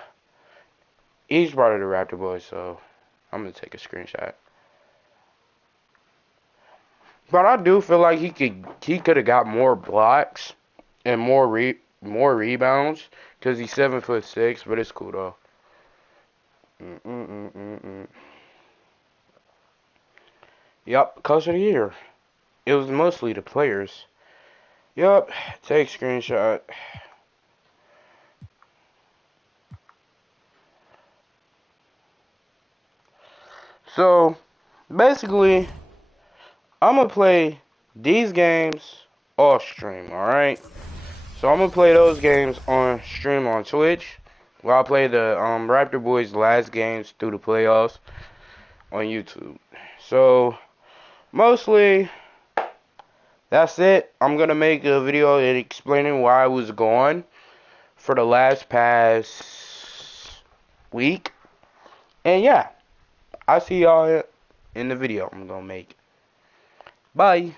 He's part of the Raptor Boys, so I'm going to take a screenshot. But I do feel like he could have got more blocks and more rebounds because he's 7'6", but it's cool though. Yep, coach of the year. It was mostly the players. Yep, take screenshot. So, basically, I'm going to play these games off stream, alright? So, I'm going to play those games on stream on Twitch. Well, I played the Raptor Boys' last games through the playoffs on YouTube. So, mostly, that's it. I'm going to make a video explaining why I was gone for the past week. And yeah, I'll see y'all in the video I'm going to make. Bye.